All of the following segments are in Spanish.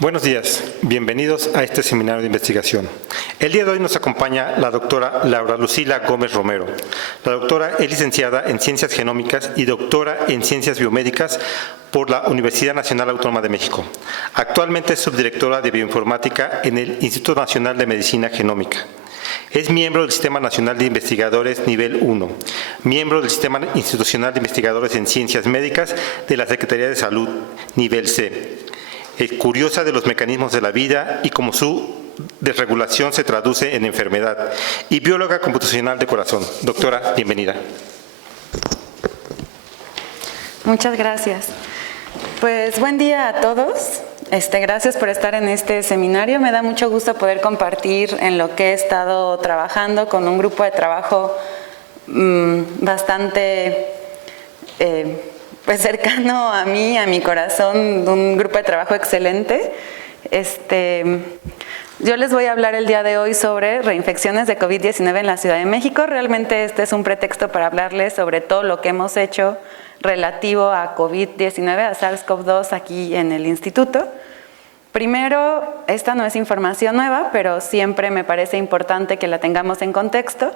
Buenos días, bienvenidos a este seminario de investigación. El día de hoy nos acompaña la doctora Laura Lucila Gómez Romero. La doctora es licenciada en Ciencias Genómicas y doctora en Ciencias Biomédicas por la Universidad Nacional Autónoma de México. Actualmente es subdirectora de Bioinformática en el Instituto Nacional de Medicina Genómica. Es miembro del Sistema Nacional de Investigadores Nivel 1, miembro del Sistema Institucional de Investigadores en Ciencias Médicas de la Secretaría de Salud Nivel C. Es curiosa de los mecanismos de la vida y cómo su desregulación se traduce en enfermedad. Y bióloga computacional de corazón. Doctora, bienvenida. Muchas gracias. Pues buen día a todos. Gracias por estar en este seminario. Me da mucho gusto poder compartir en lo que he estado trabajando con un grupo de trabajo bastante pues cercano a mí, a mi corazón, un grupo de trabajo excelente. Yo les voy a hablar el día de hoy sobre reinfecciones de COVID-19 en la Ciudad de México. Realmente este es un pretexto para hablarles sobre todo lo que hemos hecho relativo a COVID-19, a SARS-CoV-2 aquí en el instituto. Primero, esta no es información nueva, pero siempre me parece importante que la tengamos en contexto.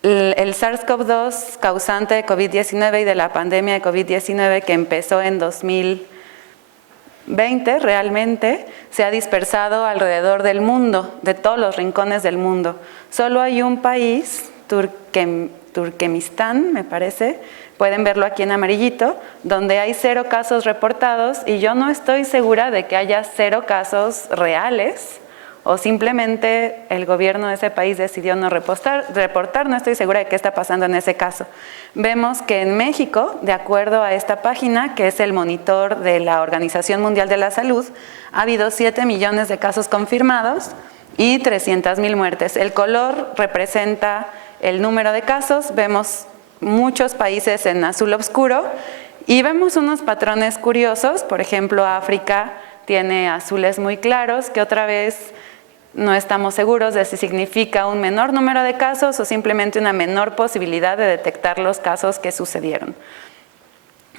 El SARS-CoV-2 causante de COVID-19 y de la pandemia de COVID-19 que empezó en 2020 realmente se ha dispersado alrededor del mundo, de todos los rincones del mundo. Solo hay un país, Turkmenistán, me parece, pueden verlo aquí en amarillito, donde hay 0 casos reportados y yo no estoy segura de que haya 0 casos reales o simplemente el gobierno de ese país decidió no reportar, no estoy segura de qué está pasando en ese caso. Vemos que en México, de acuerdo a esta página, que es el monitor de la Organización Mundial de la Salud, ha habido 7 millones de casos confirmados y 300,000 muertes. El color representa el número de casos, vemos muchos países en azul oscuro y vemos unos patrones curiosos. Por ejemplo, África tiene azules muy claros, que otra vez no estamos seguros de si significa un menor número de casos o simplemente una menor posibilidad de detectar los casos que sucedieron.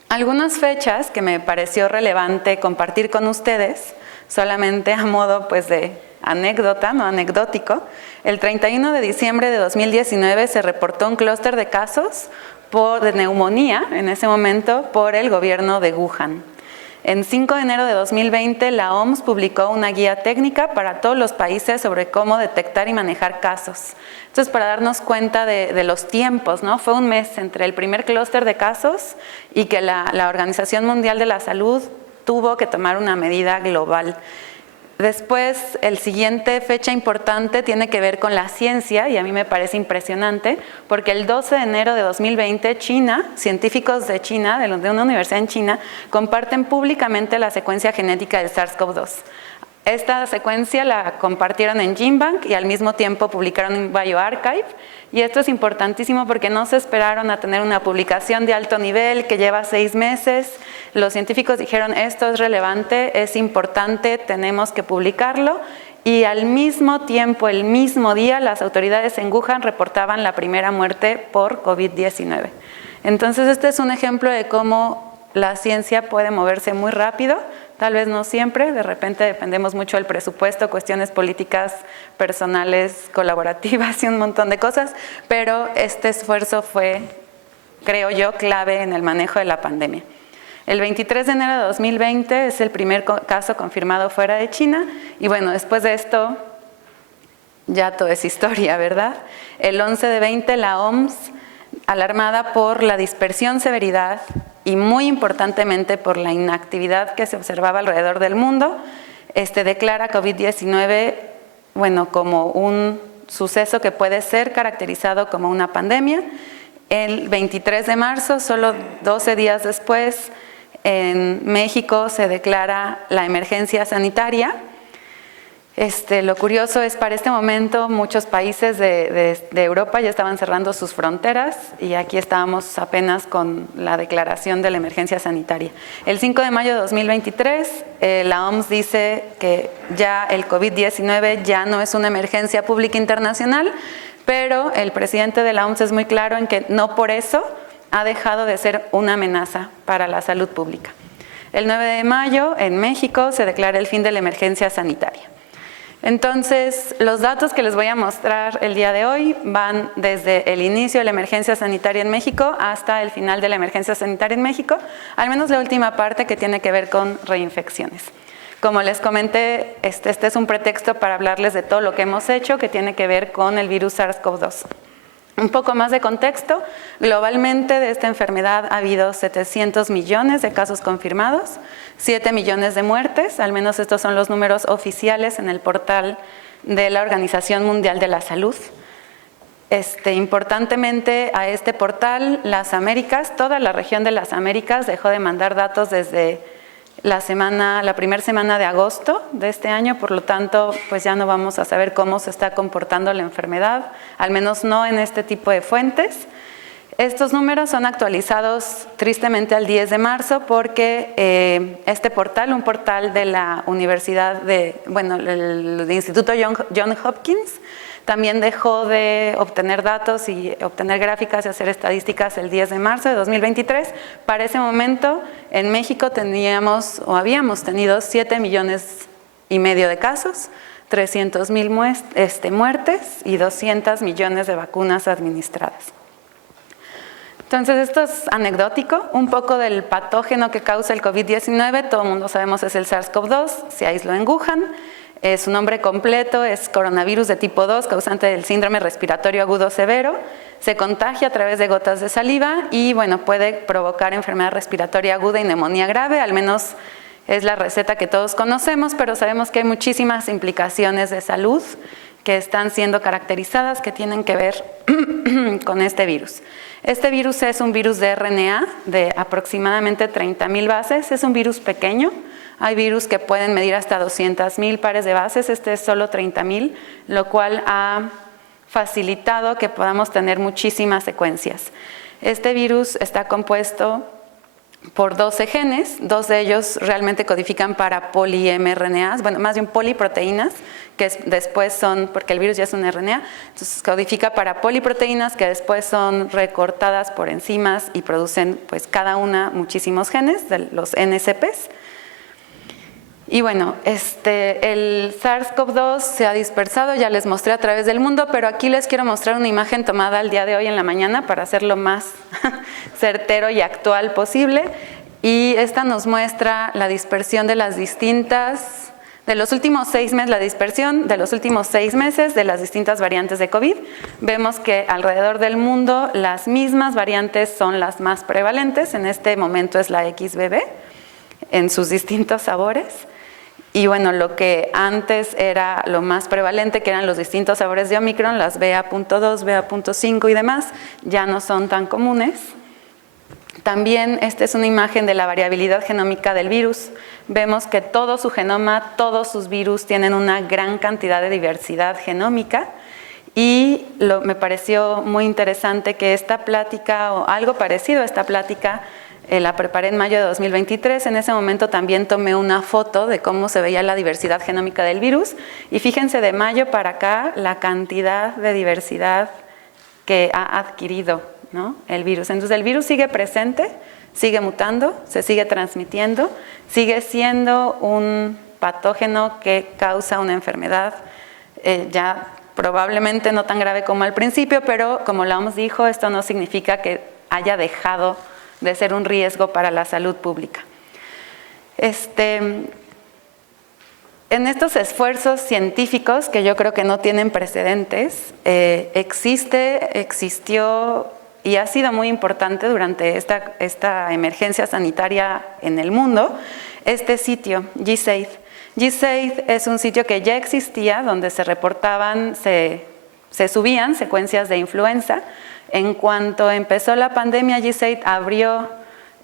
Algunas fechas que me pareció relevante compartir con ustedes, solamente a modo pues de anécdota, no anecdótico. El 31 de diciembre de 2019 se reportó un clúster de casos de neumonía, en ese momento, por el gobierno de Wuhan. En 5 de enero de 2020, la OMS publicó una guía técnica para todos los países sobre cómo detectar y manejar casos. Entonces, para darnos cuenta de los tiempos, ¿no? Fue un mes entre el primer clúster de casos y que la Organización Mundial de la Salud tuvo que tomar una medida global. Después, el siguiente fecha importante tiene que ver con la ciencia y a mí me parece impresionante porque el 12 de enero de 2020 científicos de China, de una universidad en China, comparten públicamente la secuencia genética del SARS-CoV-2. Esta secuencia la compartieron en GenBank y al mismo tiempo publicaron en bioRxiv. Y esto es importantísimo porque no se esperaron a tener una publicación de alto nivel que lleva 6 meses. Los científicos dijeron, esto es relevante, es importante, tenemos que publicarlo. Y al mismo tiempo, el mismo día, las autoridades en Wuhan reportaban la primera muerte por COVID-19. Entonces, este es un ejemplo de cómo la ciencia puede moverse muy rápido. Tal vez no siempre, de repente dependemos mucho del presupuesto, cuestiones políticas, personales, colaborativas y un montón de cosas, pero este esfuerzo fue, creo yo, clave en el manejo de la pandemia. El 23 de enero de 2020 es el primer caso confirmado fuera de China y bueno, después de esto ya todo es historia, ¿verdad? El 11 de 20 la OMS, alarmada por la dispersión, severidad y muy importantemente por la inactividad que se observaba alrededor del mundo, declara COVID-19 como un suceso que puede ser caracterizado como una pandemia. El 23 de marzo, solo 12 días después, en México se declara la emergencia sanitaria. Lo curioso es, para este momento, muchos países de Europa ya estaban cerrando sus fronteras y aquí estábamos apenas con la declaración de la emergencia sanitaria. El 5 de mayo de 2023, la OMS dice que ya el COVID-19 ya no es una emergencia pública internacional, pero el presidente de la OMS es muy claro en que no por eso ha dejado de ser una amenaza para la salud pública. El 9 de mayo, en México, se declara el fin de la emergencia sanitaria. Entonces, los datos que les voy a mostrar el día de hoy van desde el inicio de la emergencia sanitaria en México hasta el final de la emergencia sanitaria en México, al menos la última parte que tiene que ver con reinfecciones. Como les comenté, este es un pretexto para hablarles de todo lo que hemos hecho que tiene que ver con el virus SARS-CoV-2. Un poco más de contexto, globalmente de esta enfermedad ha habido 700 millones de casos confirmados, 7 millones de muertes, al menos estos son los números oficiales en el portal de la Organización Mundial de la Salud. Importantemente a este portal, las Américas, toda la región de las Américas dejó de mandar datos desde la primera semana de agosto de este año, por lo tanto, pues ya no vamos a saber cómo se está comportando la enfermedad, al menos no en este tipo de fuentes. Estos números son actualizados tristemente al 10 de marzo porque este portal, un portal de la Universidad el Instituto John Hopkins, también dejó de obtener datos y obtener gráficas y hacer estadísticas el 10 de marzo de 2023. Para ese momento, en México habíamos tenido 7 millones y medio de casos, 300,000 muertes y 200 millones de vacunas administradas. Entonces, esto es anecdótico, un poco del patógeno que causa el COVID-19, todo el mundo sabemos es el SARS-CoV-2, se aisló en Wuhan. Su nombre completo es coronavirus de tipo 2, causante del síndrome respiratorio agudo severo. Se contagia a través de gotas de saliva y puede provocar enfermedad respiratoria aguda y neumonía grave, al menos es la receta que todos conocemos, pero sabemos que hay muchísimas implicaciones de salud que están siendo caracterizadas, que tienen que ver con este virus. Este virus es un virus de RNA de aproximadamente 30,000 bases, es un virus pequeño. Hay virus que pueden medir hasta 200,000 pares de bases, este es solo 30,000, lo cual ha facilitado que podamos tener muchísimas secuencias. Este virus está compuesto por 12 genes, 2 de ellos realmente codifican para polimRNAs, más bien poliproteínas, que después son, porque el virus ya es un RNA, entonces codifica para poliproteínas que después son recortadas por enzimas y producen cada una muchísimos genes, de los NCPs. Y el SARS-CoV-2 se ha dispersado, ya les mostré a través del mundo, pero aquí les quiero mostrar una imagen tomada el día de hoy en la mañana para hacerlo más certero y actual posible. Y esta nos muestra la dispersión de las distintas, de los últimos 6 meses, la dispersión de los últimos 6 meses de las distintas variantes de COVID. Vemos que alrededor del mundo las mismas variantes son las más prevalentes, en este momento es la XBB, en sus distintos sabores. Y lo que antes era lo más prevalente, que eran los distintos sabores de Omicron, las BA.2, BA.5 y demás, ya no son tan comunes. También esta es una imagen de la variabilidad genómica del virus. Vemos que todo su genoma, todos sus virus tienen una gran cantidad de diversidad genómica. Y me pareció muy interesante que esta plática, o algo parecido a esta plática, la preparé en mayo de 2023, en ese momento también tomé una foto de cómo se veía la diversidad genómica del virus y fíjense de mayo para acá la cantidad de diversidad que ha adquirido, ¿no?, el virus. Entonces el virus sigue presente, sigue mutando, se sigue transmitiendo, sigue siendo un patógeno que causa una enfermedad ya probablemente no tan grave como al principio, pero como la OMS dijo, esto no significa que haya dejado de ser un riesgo para la salud pública. En estos esfuerzos científicos, que yo creo que no tienen precedentes, existió y ha sido muy importante durante esta emergencia sanitaria en el mundo, este sitio, GSAID. GSAID es un sitio que ya existía, donde se reportaban, se subían secuencias de influenza. En cuanto empezó la pandemia, GSAID abrió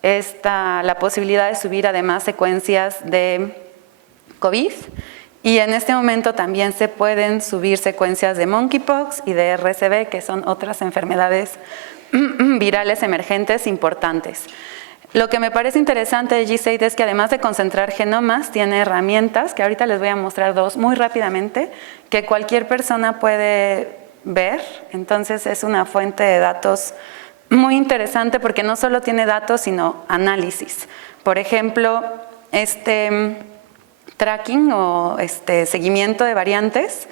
la posibilidad de subir además secuencias de COVID y en este momento también se pueden subir secuencias de monkeypox y de RSV, que son otras enfermedades virales emergentes importantes. Lo que me parece interesante de GSAID es que además de concentrar genomas, tiene herramientas, que ahorita les voy a mostrar 2 muy rápidamente, que cualquier persona puede ver. Entonces es una fuente de datos muy interesante porque no solo tiene datos, sino análisis. Por ejemplo, tracking o seguimiento de variantes,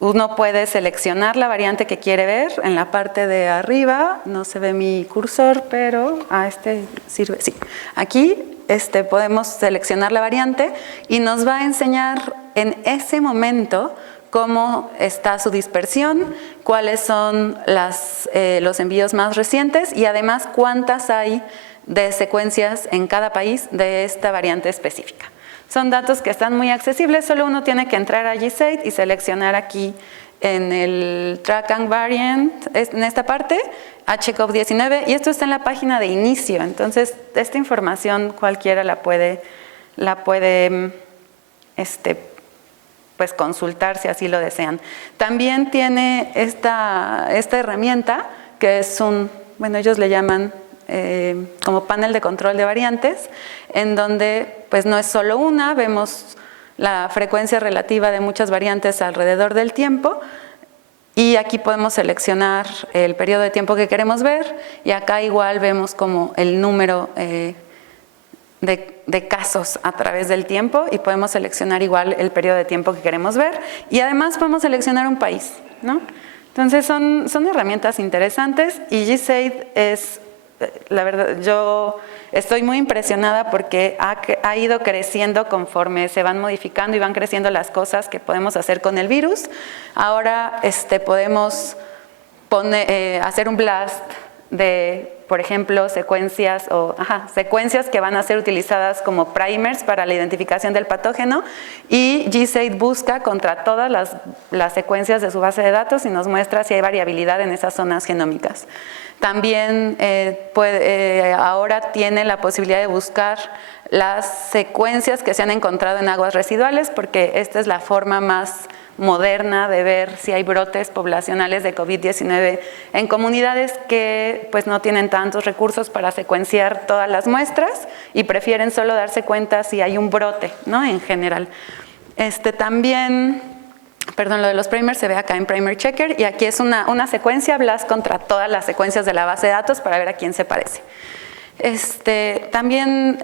uno puede seleccionar la variante que quiere ver en la parte de arriba, no se ve mi cursor, pero sirve, sí. Aquí podemos seleccionar la variante y nos va a enseñar en ese momento cómo está su dispersión, cuáles son los envíos más recientes y además cuántas hay de secuencias en cada país de esta variante específica. Son datos que están muy accesibles, solo uno tiene que entrar a GISAID y seleccionar aquí en el Track and Variant, en esta parte, HCOV-19, y esto está en la página de inicio, entonces esta información cualquiera la puede pues consultar si así lo desean. También tiene esta herramienta que es bueno, ellos le llaman como panel de control de variantes, en donde pues no es solo una, vemos la frecuencia relativa de muchas variantes alrededor del tiempo y aquí podemos seleccionar el periodo de tiempo que queremos ver y acá igual vemos como el número de casos a través del tiempo y podemos seleccionar igual el periodo de tiempo que queremos ver y además podemos seleccionar un país, ¿no? Entonces son herramientas interesantes y GISAID es, la verdad, yo estoy muy impresionada porque ha ido creciendo conforme se van modificando y van creciendo las cosas que podemos hacer con el virus. Ahora podemos hacer un blast de, por ejemplo, secuencias que van a ser utilizadas como primers para la identificación del patógeno y GISAID busca contra todas las secuencias de su base de datos y nos muestra si hay variabilidad en esas zonas genómicas. También ahora tiene la posibilidad de buscar las secuencias que se han encontrado en aguas residuales porque esta es la forma más moderna de ver si hay brotes poblacionales de COVID-19 en comunidades que pues no tienen tantos recursos para secuenciar todas las muestras y prefieren solo darse cuenta si hay un brote, ¿no? En general. También, perdón, lo de los primers se ve acá en Primer Checker y aquí es una secuencia BLAST contra todas las secuencias de la base de datos para ver a quién se parece. También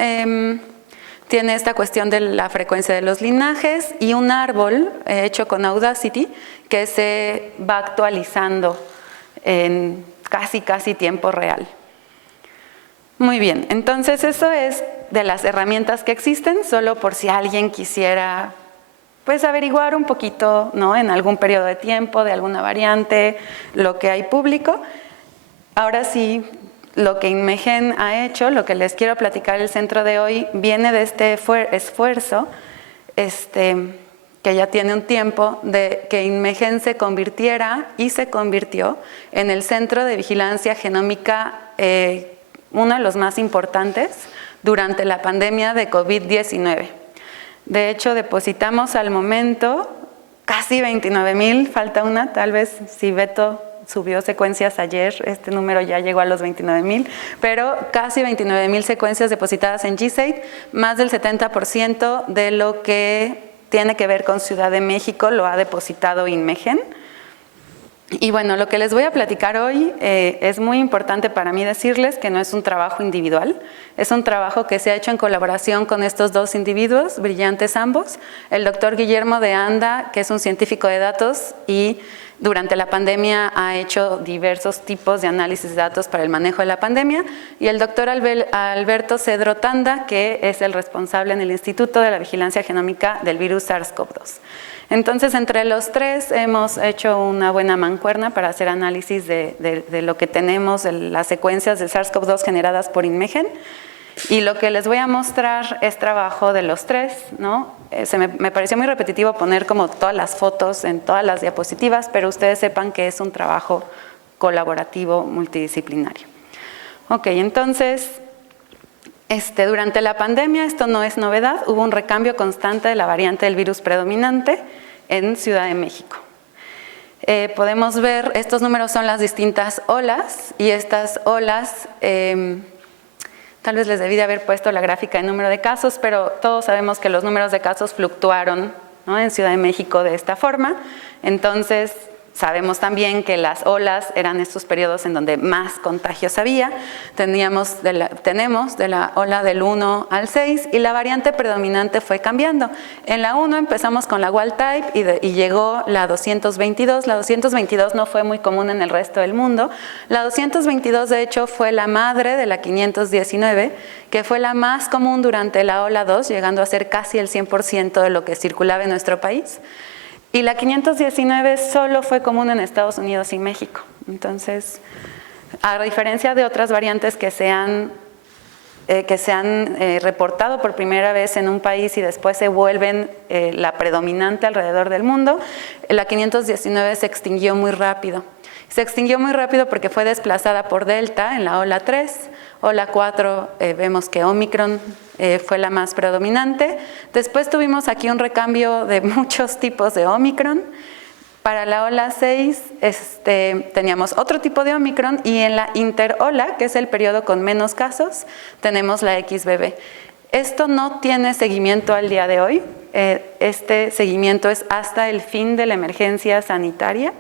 tiene esta cuestión de la frecuencia de los linajes y un árbol hecho con Audacity que se va actualizando en casi tiempo real. Muy bien, entonces eso es de las herramientas que existen, solo por si alguien quisiera pues averiguar un poquito, ¿no? En algún periodo de tiempo, de alguna variante, lo que hay público. Ahora sí, lo que INMEGEN ha hecho, lo que les quiero platicar el centro de hoy, viene de este esfuerzo que ya tiene un tiempo, de que INMEGEN se convirtiera y se convirtió en el centro de vigilancia genómica, uno de los más importantes durante la pandemia de COVID-19. De hecho, depositamos al momento casi 29,000, falta una, tal vez si Beto subió secuencias ayer, este número ya llegó a los 29,000, pero casi 29,000 secuencias depositadas en GISAID, más del 70% de lo que tiene que ver con Ciudad de México lo ha depositado INMEGEN. Y bueno, lo que les voy a platicar hoy es muy importante para mí decirles que no es un trabajo individual, es un trabajo que se ha hecho en colaboración con estos dos individuos, brillantes ambos, el doctor Guillermo de Anda, que es un científico de datos y durante la pandemia ha hecho diversos tipos de análisis de datos para el manejo de la pandemia, y el doctor Alberto Cedro Tanda, que es el responsable en el Instituto de la Vigilancia Genómica del virus SARS-CoV-2. Entonces, entre los tres hemos hecho una buena mancuerna para hacer análisis de lo que tenemos, de las secuencias del SARS-CoV-2 generadas por INMEGEN. Y lo que les voy a mostrar es trabajo de los tres, ¿no? Me pareció muy repetitivo poner como todas las fotos en todas las diapositivas, pero ustedes sepan que es un trabajo colaborativo multidisciplinario. Ok, entonces, durante la pandemia, esto no es novedad, hubo un recambio constante de la variante del virus predominante en Ciudad de México. Podemos ver, estos números son las distintas olas, y estas olas, tal vez les debí de haber puesto la gráfica de número de casos, pero todos sabemos que los números de casos fluctuaron, ¿no? En Ciudad de México de esta forma. Entonces, Sabemos también que las olas eran estos periodos en donde más contagios había. Tenemos de la ola del 1 al 6 y la variante predominante fue cambiando. En la 1 empezamos con la wild type y llegó la 222. La 222 no fue muy común en el resto del mundo. La 222 de hecho fue la madre de la 519, que fue la más común durante la ola 2, llegando a ser casi el 100% de lo que circulaba en nuestro país. Y la 519 solo fue común en Estados Unidos y México. Entonces, a diferencia de otras variantes que se han reportado por primera vez en un país y después se vuelven la predominante alrededor del mundo, la 519 se extinguió muy rápido. Se extinguió muy rápido porque fue desplazada por Delta en la ola 3, ola 4 vemos que Omicron fue la más predominante. Después tuvimos aquí un recambio de muchos tipos de Omicron. Para la ola 6 teníamos otro tipo de Omicron y en la interola, que es el periodo con menos casos, tenemos la XBB. Esto no tiene seguimiento al día de hoy. Este seguimiento es hasta el fin de la emergencia sanitaria,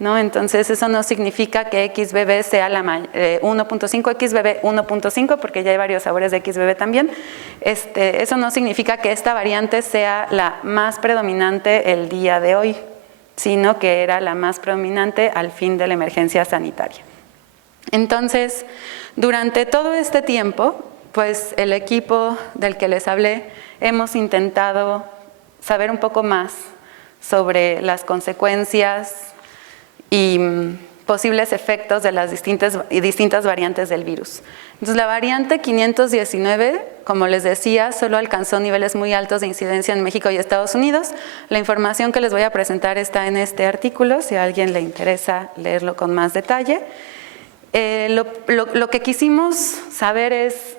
¿no? Entonces eso no significa que XBB sea la 1.5, XBB 1.5, porque ya hay varios sabores de XBB también. Eso no significa que esta variante sea la más predominante el día de hoy, sino que era la más predominante al fin de la emergencia sanitaria. Entonces, durante todo este tiempo, pues el equipo del que les hablé, hemos intentado saber un poco más sobre las consecuencias y posibles efectos de las distintas variantes del virus. Entonces, la variante 519, como les decía, solo alcanzó niveles muy altos de incidencia en México y Estados Unidos. La información que les voy a presentar está en este artículo, si a alguien le interesa leerlo con más detalle. Lo que quisimos saber es,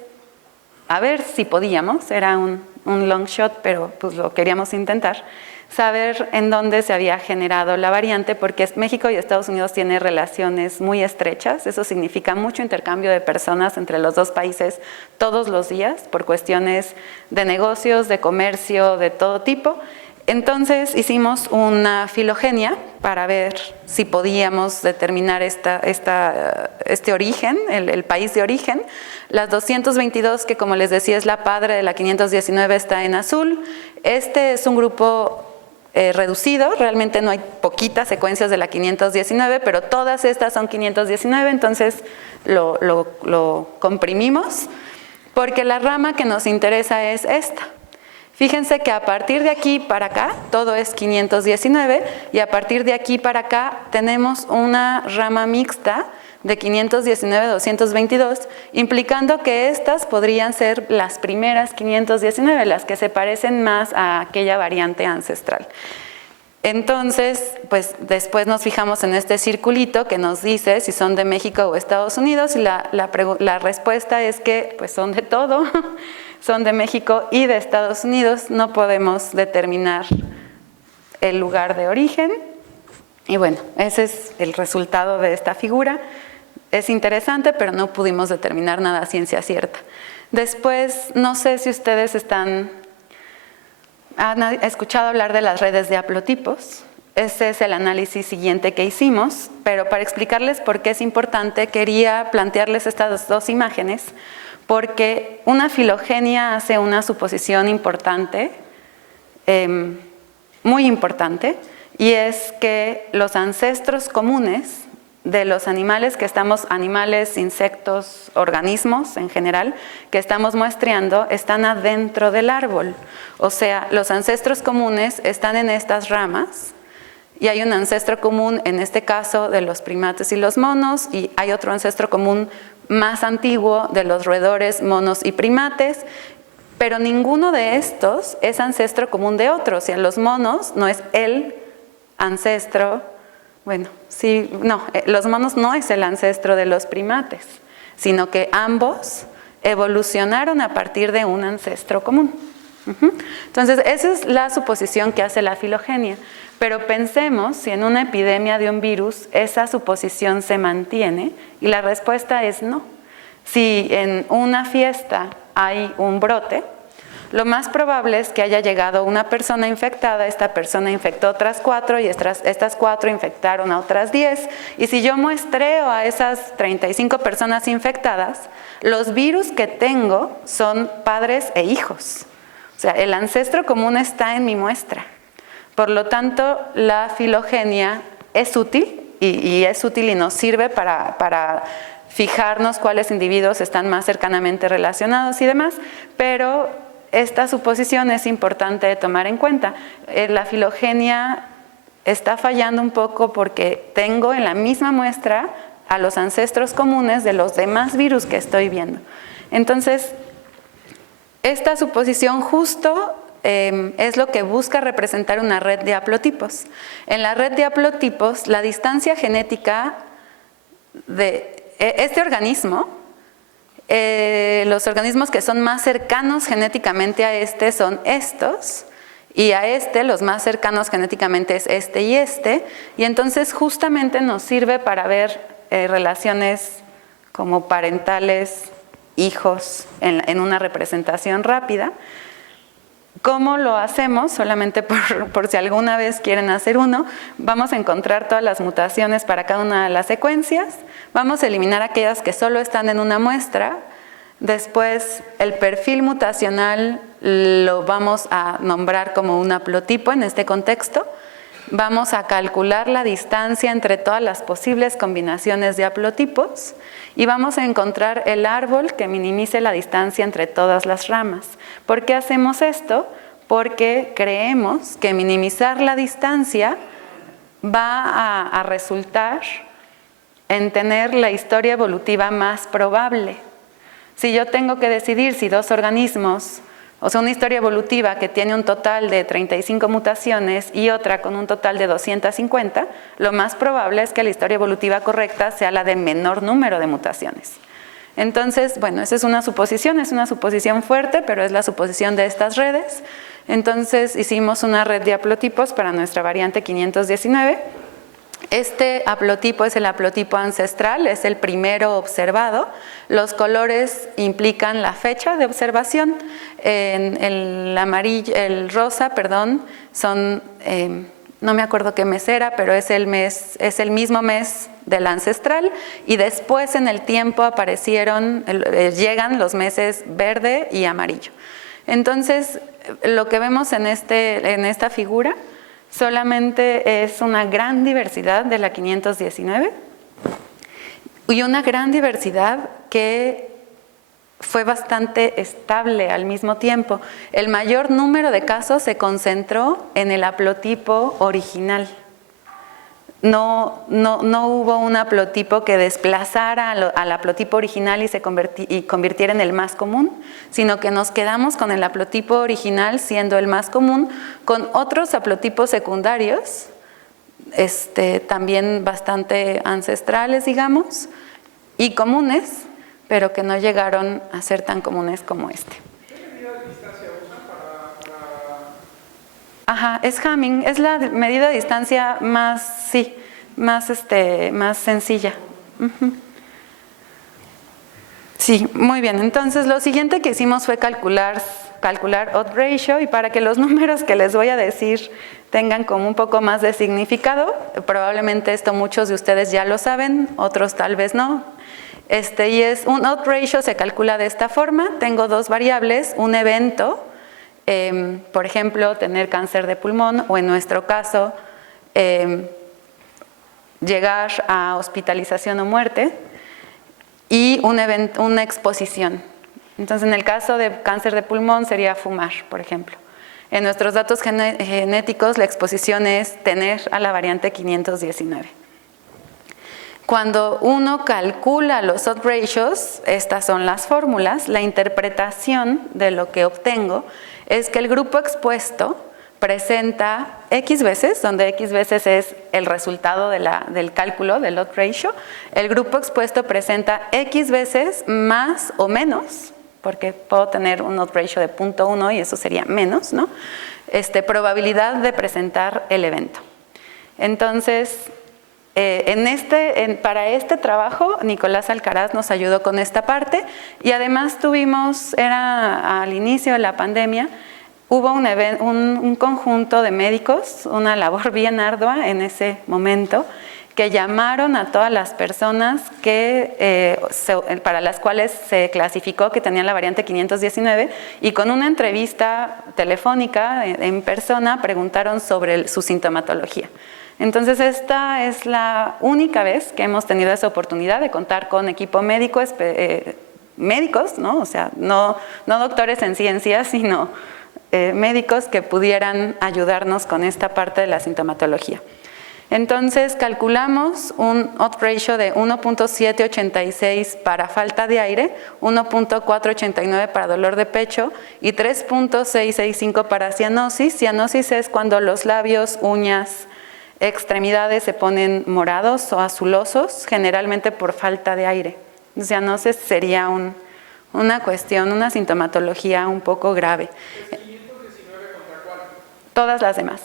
a ver si podíamos, era un long shot, pero pues lo queríamos intentar, saber en dónde se había generado la variante, porque México y Estados Unidos tienen relaciones muy estrechas. Eso significa mucho intercambio de personas entre los dos países todos los días, por cuestiones de negocios, de comercio, de todo tipo. Entonces hicimos una filogenia para ver si podíamos determinar este origen, el país de origen. Las 222, que como les decía es la padre de la 519, está en azul. Este es un grupo reducido, realmente no hay poquitas secuencias de la 519, pero todas estas son 519, entonces lo comprimimos, porque la rama que nos interesa es esta. Fíjense que a partir de aquí para acá, todo es 519, y a partir de aquí para acá tenemos una rama mixta de 519 a 222, implicando que estas podrían ser las primeras 519, las que se parecen más a aquella variante ancestral. Entonces, pues después nos fijamos en este circulito que nos dice si son de México o Estados Unidos, y la respuesta es que pues son de todo, son de México y de Estados Unidos. No podemos determinar el lugar de origen, y bueno, ese es el resultado de esta figura. Es interesante, pero no pudimos determinar nada a ciencia cierta. Después, no sé si ustedes han escuchado hablar de las redes de haplotipos. Ese es el análisis siguiente que hicimos, pero para explicarles por qué es importante, quería plantearles estas dos imágenes, porque una filogenia hace una suposición importante, muy importante, y es que los ancestros comunes de los animales animales, insectos, organismos en general, que estamos muestreando, están adentro del árbol. O sea, los ancestros comunes están en estas ramas, y hay un ancestro común, en este caso, de los primates y los monos, y hay otro ancestro común más antiguo de los roedores, monos y primates, pero ninguno de estos es ancestro común de otro. O sea, los monos no es el ancestro. Bueno, sí, no, los monos no es el ancestro de los primates, sino que ambos evolucionaron a partir de un ancestro común. Entonces, esa es la suposición que hace la filogenia. Pero pensemos si en una epidemia de un virus esa suposición se mantiene, y la respuesta es no. Si en una fiesta hay un brote, lo más probable es que haya llegado una persona infectada, esta persona infectó otras 4 y estas 4 infectaron a otras 10. Y si yo muestreo a esas 35 personas infectadas, los virus que tengo son padres e hijos. O sea, el ancestro común está en mi muestra. Por lo tanto, la filogenia es útil y es útil y nos sirve para fijarnos cuáles individuos están más cercanamente relacionados y demás, pero esta suposición es importante de tomar en cuenta. La filogenia está fallando un poco porque tengo en la misma muestra a los ancestros comunes de los demás virus que estoy viendo. Entonces, esta suposición justo es lo que busca representar una red de haplotipos. En la red de haplotipos, la distancia genética de este organismo, los organismos que son más cercanos genéticamente a este son estos, y a este los más cercanos genéticamente es este, y entonces justamente nos sirve para ver relaciones como parentales, hijos, en una representación rápida. ¿Cómo lo hacemos? Solamente por si alguna vez quieren hacer uno, vamos a encontrar todas las mutaciones para cada una de las secuencias, vamos a eliminar aquellas que solo están en una muestra, después el perfil mutacional lo vamos a nombrar como un haplotipo en este contexto, vamos a calcular la distancia entre todas las posibles combinaciones de haplotipos y vamos a encontrar el árbol que minimice la distancia entre todas las ramas. ¿Por qué hacemos esto? Porque creemos que minimizar la distancia va a resultar en tener la historia evolutiva más probable. Si yo tengo que decidir si dos organismos, o sea, una historia evolutiva que tiene un total de 35 mutaciones y otra con un total de 250, lo más probable es que la historia evolutiva correcta sea la de menor número de mutaciones. Entonces, bueno, esa es una suposición fuerte, pero es la suposición de estas redes. Entonces, hicimos una red de haplotipos para nuestra variante 519. Este haplotipo es el haplotipo ancestral, es el primero observado. Los colores implican la fecha de observación. El amarillo, el rosa, son, no me acuerdo qué mes era, pero es el mismo mes del ancestral, y después en el tiempo llegan los meses verde y amarillo. Entonces, lo que vemos en esta figura solamente es una gran diversidad de la 519 y una gran diversidad que fue bastante estable al mismo tiempo. El mayor número de casos se concentró en el haplotipo original. No hubo un haplotipo que desplazara al haplotipo original y convirtiera en el más común, sino que nos quedamos con el haplotipo original siendo el más común, con otros haplotipos secundarios, también bastante ancestrales, digamos, y comunes, pero que no llegaron a ser tan comunes como este. ¿Qué medida de distancia usan para...? Ajá, es Hamming, es la medida de distancia más sencilla. Sí, muy bien. Entonces, lo siguiente que hicimos fue calcular odds ratio, y para que los números que les voy a decir tengan como un poco más de significado, probablemente esto muchos de ustedes ya lo saben, otros tal vez no. Y es un odds ratio, se calcula de esta forma. Tengo dos variables, un evento, por ejemplo, tener cáncer de pulmón, o en nuestro caso, llegar a hospitalización o muerte, y una exposición. Entonces, en el caso de cáncer de pulmón sería fumar, por ejemplo. En nuestros datos genéticos, la exposición es tener a la variante 519. Cuando uno calcula los odds ratios, estas son las fórmulas. La interpretación de lo que obtengo es que el grupo expuesto presenta X veces, donde X veces es el resultado del cálculo del odds ratio. El grupo expuesto presenta X veces más o menos, porque puedo tener un odds ratio de 0.1 y eso sería menos, ¿no? Probabilidad de presentar el evento. Entonces, Para este trabajo, Nicolás Alcaraz nos ayudó con esta parte y además era al inicio de la pandemia, hubo un conjunto de médicos, una labor bien ardua en ese momento, que llamaron a todas las personas para las cuales se clasificó que tenían la variante 519 y con una entrevista telefónica en persona preguntaron sobre su sintomatología. Entonces esta es la única vez que hemos tenido esa oportunidad de contar con equipo médico, médicos, ¿no? O sea, no doctores en ciencias, sino médicos que pudieran ayudarnos con esta parte de la sintomatología. Entonces calculamos un odds ratio de 1.786 para falta de aire, 1.489 para dolor de pecho y 3.665 para cianosis. Cianosis es cuando los labios, uñas, extremidades se ponen morados o azulosos, generalmente por falta de aire. Cianosis sería una cuestión, una sintomatología un poco grave. ¿El 519 contra cuál? Todas las demás.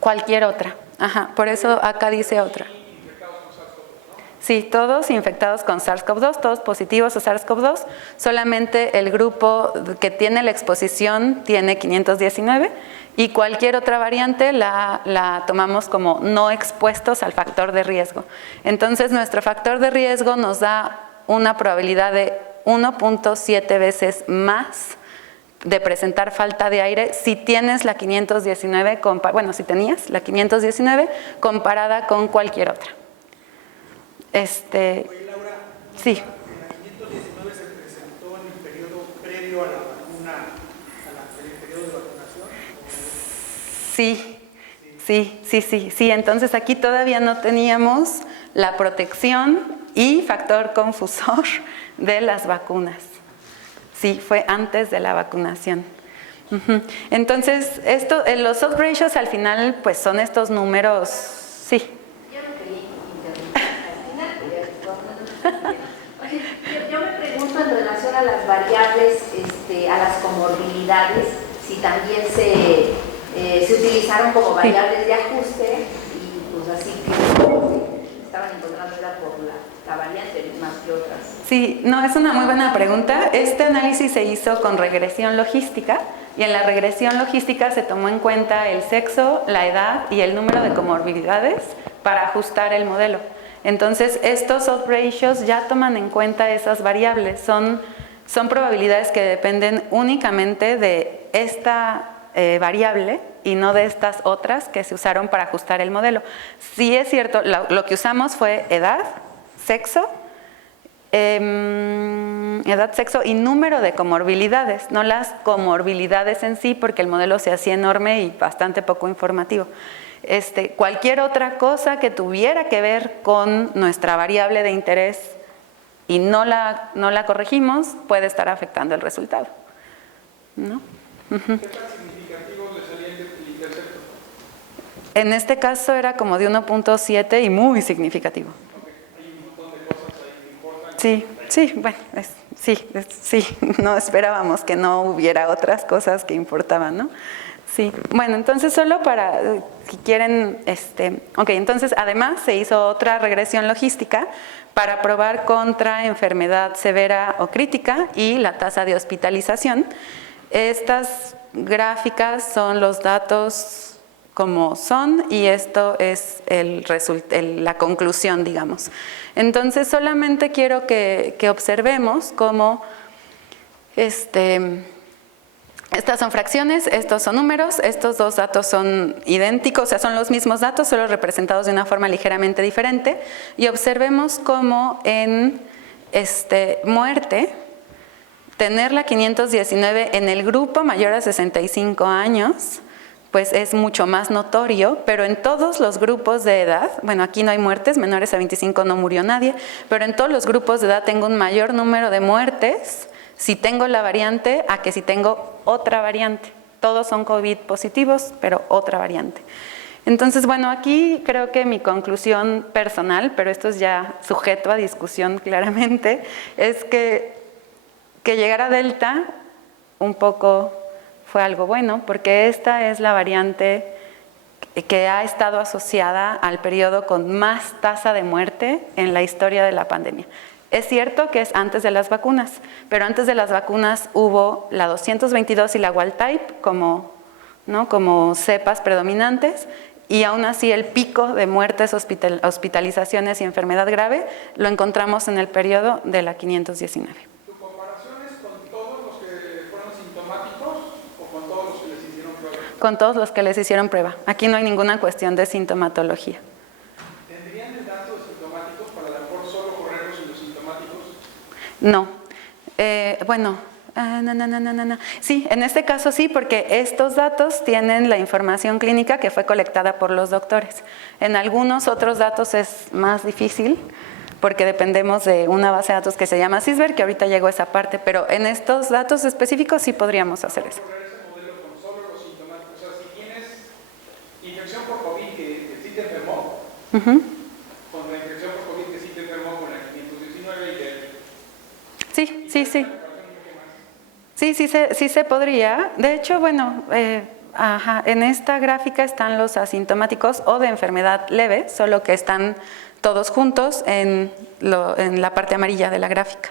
Cualquier otra. Ajá, por eso acá dice otra. Sí, todos infectados con SARS-CoV-2, todos positivos a SARS-CoV-2, solamente el grupo que tiene la exposición tiene 519 y cualquier otra variante la tomamos como no expuestos al factor de riesgo. Entonces, nuestro factor de riesgo nos da una probabilidad de 1.7 veces más de presentar falta de aire si tienes la 519, si tenías la 519 comparada con cualquier otra. Oye, Laura, sí. ¿la 519 se presentó en el periodo previo a la vacuna, el periodo de vacunación? Sí. Entonces aquí todavía no teníamos la protección y factor confusor de las vacunas. Sí, fue antes de la vacunación. Entonces, los odds ratios al final, pues son estos números, sí. Yo me pregunto en relación a las variables, a las comorbilidades, si también se utilizaron como variables de ajuste y pues así que estaban encontrando era por la variante más que otras. Sí, no, es una muy buena pregunta. Este análisis se hizo con regresión logística y en la regresión logística se tomó en cuenta el sexo, la edad y el número de comorbilidades para ajustar el modelo. Entonces, estos odds ratios ya toman en cuenta esas variables. Son probabilidades que dependen únicamente de esta variable y no de estas otras que se usaron para ajustar el modelo. Sí es cierto, lo que usamos fue edad, sexo y número de comorbilidades, no las comorbilidades en sí, porque el modelo se hacía enorme y bastante poco informativo. Cualquier otra cosa que tuviera que ver con nuestra variable de interés y no la corregimos, puede estar afectando el resultado, ¿no? ¿Qué tan significativos le salía el intercepto? En este caso era como de 1.7 y muy significativo. Hay un montón de cosas ahí que importan. Sí, bueno, sí, no esperábamos que no hubiera otras cosas que importaban, ¿no? Sí, bueno, entonces solo para, si quieren, entonces además se hizo otra regresión logística para probar contra enfermedad severa o crítica y la tasa de hospitalización. Estas gráficas son los datos como son y esto es la conclusión, digamos. Entonces solamente quiero que observemos cómo estas son fracciones, estos son números, estos dos datos son idénticos, o sea, son los mismos datos, solo representados de una forma ligeramente diferente. Y observemos cómo en muerte, tener la 519 en el grupo mayor a 65 años, pues es mucho más notorio, pero en todos los grupos de edad, bueno, aquí no hay muertes, menores a 25 no murió nadie, pero en todos los grupos de edad tengo un mayor número de muertes si tengo la variante a que si tengo otra variante. Todos son COVID positivos, pero otra variante. Entonces, bueno, aquí creo que mi conclusión personal, pero esto es ya sujeto a discusión claramente, es que llegara Delta un poco fue algo bueno, porque esta es la variante que ha estado asociada al periodo con más tasa de muerte en la historia de la pandemia. Es cierto que es antes de las vacunas, pero antes de las vacunas hubo la 222 y la wild type como cepas predominantes, y aún así el pico de muertes, hospitalizaciones y enfermedad grave lo encontramos en el periodo de la 519. ¿Tu comparación es con todos los que fueron sintomáticos o con todos los que les hicieron prueba? Con todos los que les hicieron prueba. Aquí no hay ninguna cuestión de sintomatología. ¿Tendrían el dato de sintomáticos para a lo mejor solo correrlos en los sintomáticos? No. No. Sí, en este caso sí, porque estos datos tienen la información clínica que fue colectada por los doctores. En algunos otros datos es más difícil, porque dependemos de una base de datos que se llama CISBER, que ahorita llegó a esa parte, pero en estos datos específicos sí podríamos hacer eso. Correr ese modelo con solo los sintomáticos. O sea, si tienes infección por COVID que sí te enfermó, con la infección por COVID que sí te enfermó con la 519 y de... Sí. Sí se podría. De hecho, en esta gráfica están los asintomáticos o de enfermedad leve, solo que están todos juntos en la parte amarilla de la gráfica.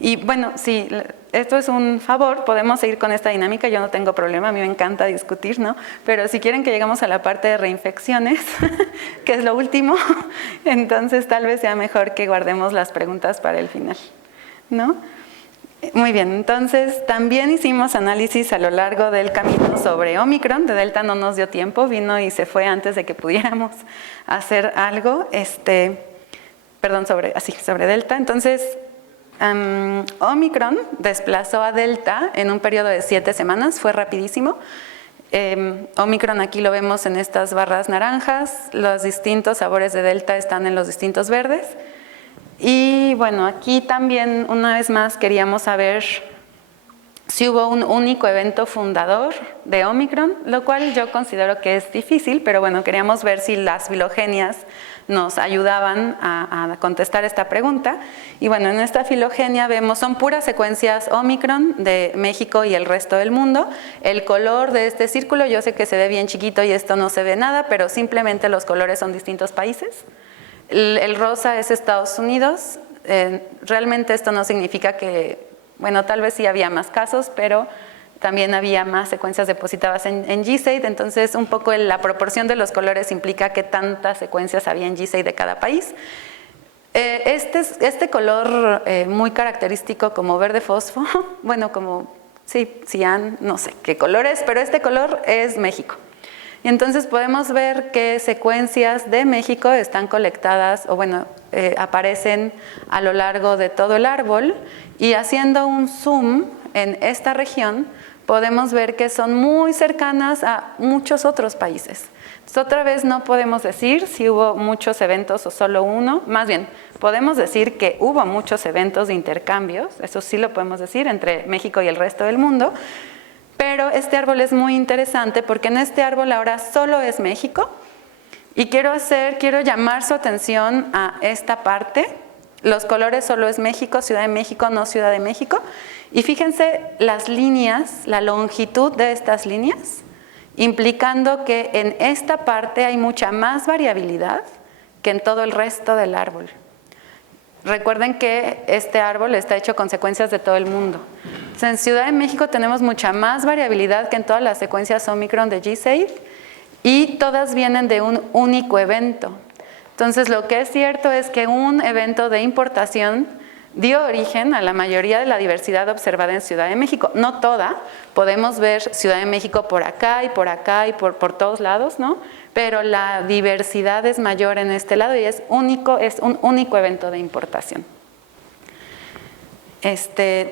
Y bueno, si esto es un favor, podemos seguir con esta dinámica, yo no tengo problema, a mí me encanta discutir, ¿no? Pero si quieren que lleguemos a la parte de reinfecciones, que es lo último, entonces tal vez sea mejor que guardemos las preguntas para el final, ¿no? Muy bien, entonces también hicimos análisis a lo largo del camino sobre Omicron. De Delta no nos dio tiempo, vino y se fue antes de que pudiéramos hacer algo, sobre Delta. Entonces, Omicron desplazó a Delta en un periodo de 7 semanas, fue rapidísimo. Omicron aquí lo vemos en estas barras naranjas, los distintos sabores de Delta están en los distintos verdes. Y bueno, aquí también una vez más queríamos saber si hubo un único evento fundador de Omicron, lo cual yo considero que es difícil, pero bueno, queríamos ver si las filogenias nos ayudaban a contestar esta pregunta. Y bueno, en esta filogenia vemos, son puras secuencias Omicron de México y el resto del mundo. El color de este círculo, yo sé que se ve bien chiquito y esto no se ve nada, pero simplemente los colores son distintos países. El rosa es Estados Unidos. Realmente esto no significa que, bueno, tal vez sí había más casos, pero también había más secuencias depositadas en GSAID, entonces un poco la proporción de los colores implica que tantas secuencias había en GSAID de cada país. Este color muy característico como verde fosfo, bueno, como, sí, cian, no sé qué color es, pero este color es México. Y entonces podemos ver que secuencias de México están colectadas, o bueno, aparecen a lo largo de todo el árbol, y haciendo un zoom en esta región, podemos ver que son muy cercanas a muchos otros países. Entonces, otra vez no podemos decir si hubo muchos eventos o solo uno, más bien, podemos decir que hubo muchos eventos de intercambios, eso sí lo podemos decir, entre México y el resto del mundo. Pero este árbol es muy interesante porque en este árbol ahora solo es México, y quiero llamar su atención a esta parte. Los colores solo es México, Ciudad de México, no Ciudad de México. Y fíjense las líneas, la longitud de estas líneas, implicando que en esta parte hay mucha más variabilidad que en todo el resto del árbol. Recuerden que este árbol está hecho con secuencias de todo el mundo. Entonces, en Ciudad de México tenemos mucha más variabilidad que en todas las secuencias Omicron de GSAID, y todas vienen de un único evento. Entonces, lo que es cierto es que un evento de importación dio origen a la mayoría de la diversidad observada en Ciudad de México. No toda, podemos ver Ciudad de México por acá y por todos lados, ¿no? Pero la diversidad es mayor en este lado y es un único evento de importación.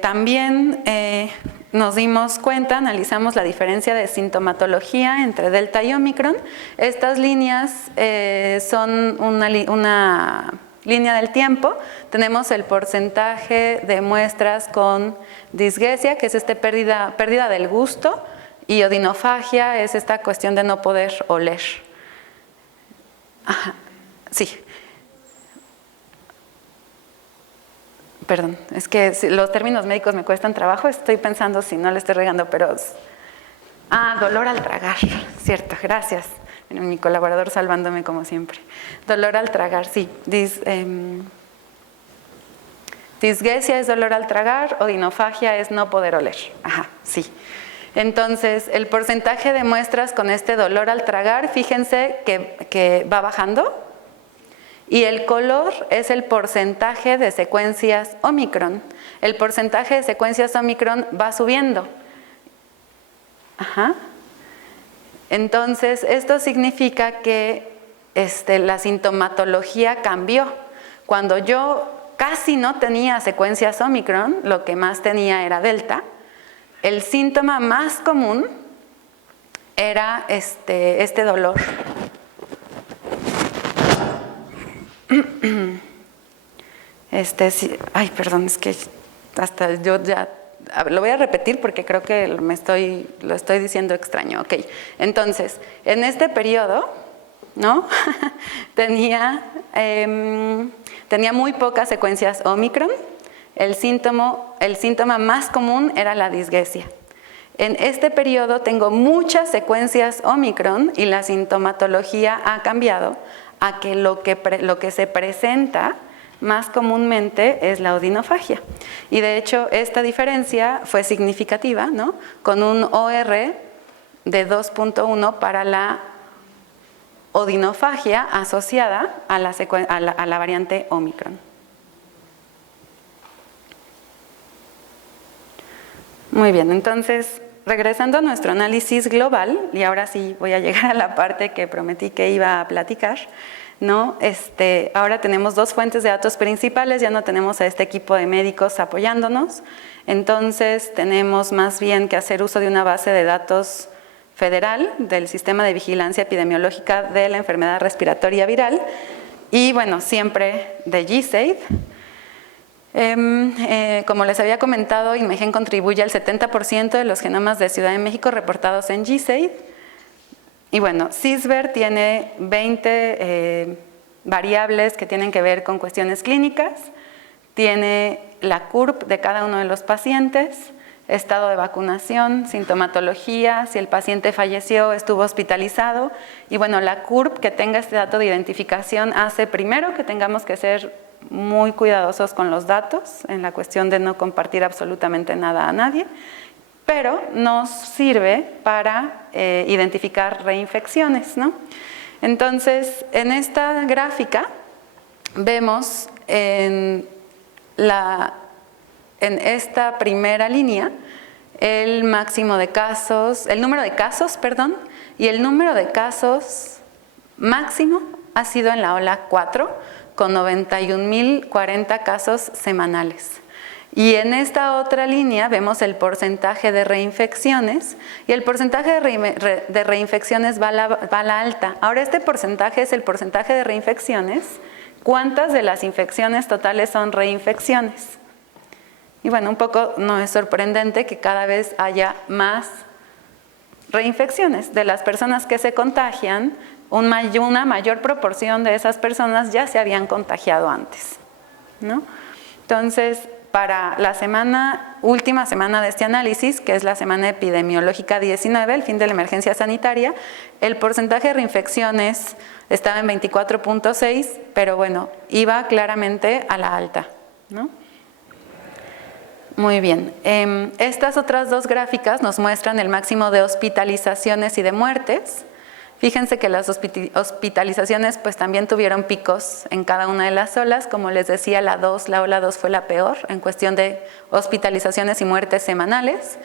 También nos dimos cuenta, analizamos la diferencia de sintomatología entre Delta y Omicron. Estas líneas son una línea del tiempo. Tenemos el porcentaje de muestras con disgnesia, que es pérdida del gusto, y odinofagia es esta cuestión de no poder oler. Ajá, sí. Perdón, es que los términos médicos me cuestan trabajo, estoy pensando si no le estoy regando, pero... Dolor al tragar, cierto, gracias. Mi colaborador salvándome como siempre. Dolor al tragar, sí. Disgeusia es dolor al tragar, odinofagia es no poder oler. Ajá, sí. Entonces, el porcentaje de muestras con este dolor al tragar, fíjense que va bajando. Y el color es el porcentaje de secuencias Omicron. El porcentaje de secuencias Omicron va subiendo. Ajá. Entonces, esto significa que la sintomatología cambió. Cuando yo casi no tenía secuencias Omicron, lo que más tenía era Delta, el síntoma más común era este dolor. Ay, perdón, es que hasta yo ya lo voy a repetir porque creo que lo estoy diciendo extraño. Ok, entonces, en este periodo, ¿no? tenía muy pocas secuencias Omicron. El síntoma más común era la disgeusia. En este periodo tengo muchas secuencias Omicron y la sintomatología ha cambiado a que lo que se presenta más comúnmente es la odinofagia. Y de hecho esta diferencia fue significativa, ¿no? Con un OR de 2.1 para la odinofagia asociada a la variante Omicron. Muy bien, entonces regresando a nuestro análisis global, y ahora sí voy a llegar a la parte que prometí que iba a platicar, ¿no? Ahora tenemos dos fuentes de datos principales, ya no tenemos a este equipo de médicos apoyándonos, entonces tenemos más bien que hacer uso de una base de datos federal del Sistema de Vigilancia Epidemiológica de la Enfermedad Respiratoria Viral y bueno, siempre de GISAID. Como les había comentado, INMEGEN contribuye al 70% de los genomas de Ciudad de México reportados en GISAID. Y bueno, CISVER tiene 20 variables que tienen que ver con cuestiones clínicas, tiene la CURP de cada uno de los pacientes, estado de vacunación, sintomatología, si el paciente falleció, estuvo hospitalizado, y bueno, la CURP que tenga este dato de identificación hace primero que tengamos que ser muy cuidadosos con los datos en la cuestión de no compartir absolutamente nada a nadie, pero nos sirve para identificar reinfecciones, ¿no? Entonces, en esta gráfica vemos en esta primera línea el máximo de casos, el número de casos, perdón, y el número de casos máximo ha sido en la ola 4, con 91.040 casos semanales. Y en esta otra línea vemos el porcentaje de reinfecciones y el porcentaje de reinfecciones va a la alta. Ahora este porcentaje es el porcentaje de reinfecciones. ¿Cuántas de las infecciones totales son reinfecciones? Y bueno, un poco no es sorprendente que cada vez haya más reinfecciones. De las personas que se contagian, una mayor proporción de esas personas ya se habían contagiado antes, ¿no? Entonces, para la última semana de este análisis, que es la semana epidemiológica 19, el fin de la emergencia sanitaria, el porcentaje de reinfecciones estaba en 24.6, pero bueno, iba claramente a la alta, ¿no? Muy bien, estas otras dos gráficas nos muestran el máximo de hospitalizaciones y de muertes. Fíjense que las hospitalizaciones pues también tuvieron picos en cada una de las olas, como les decía, la ola 2 fue la peor en cuestión de hospitalizaciones y muertes semanales,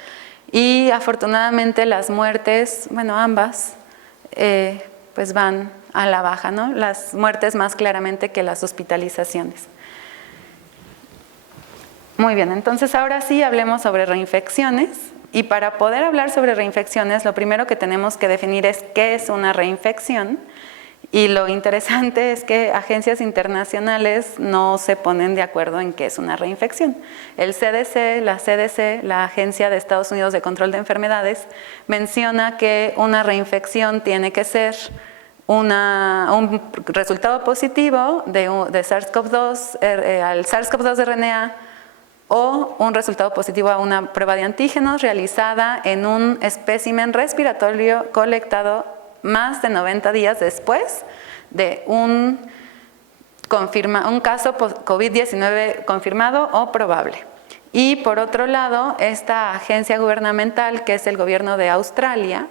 y afortunadamente las muertes, bueno, ambas, pues van a la baja, ¿no? Las muertes más claramente que las hospitalizaciones. Muy bien, entonces ahora sí hablemos sobre reinfecciones. Y para poder hablar sobre reinfecciones, lo primero que tenemos que definir es qué es una reinfección. Y lo interesante es que agencias internacionales no se ponen de acuerdo en qué es una reinfección. El CDC, la Agencia de Estados Unidos de Control de Enfermedades, menciona que una reinfección tiene que ser un resultado positivo de SARS-CoV-2 al SARS-CoV-2 RNA o un resultado positivo a una prueba de antígenos realizada en un espécimen respiratorio colectado más de 90 días después de un caso COVID-19 confirmado o probable. Y por otro lado, esta agencia gubernamental, que es el gobierno de Australia,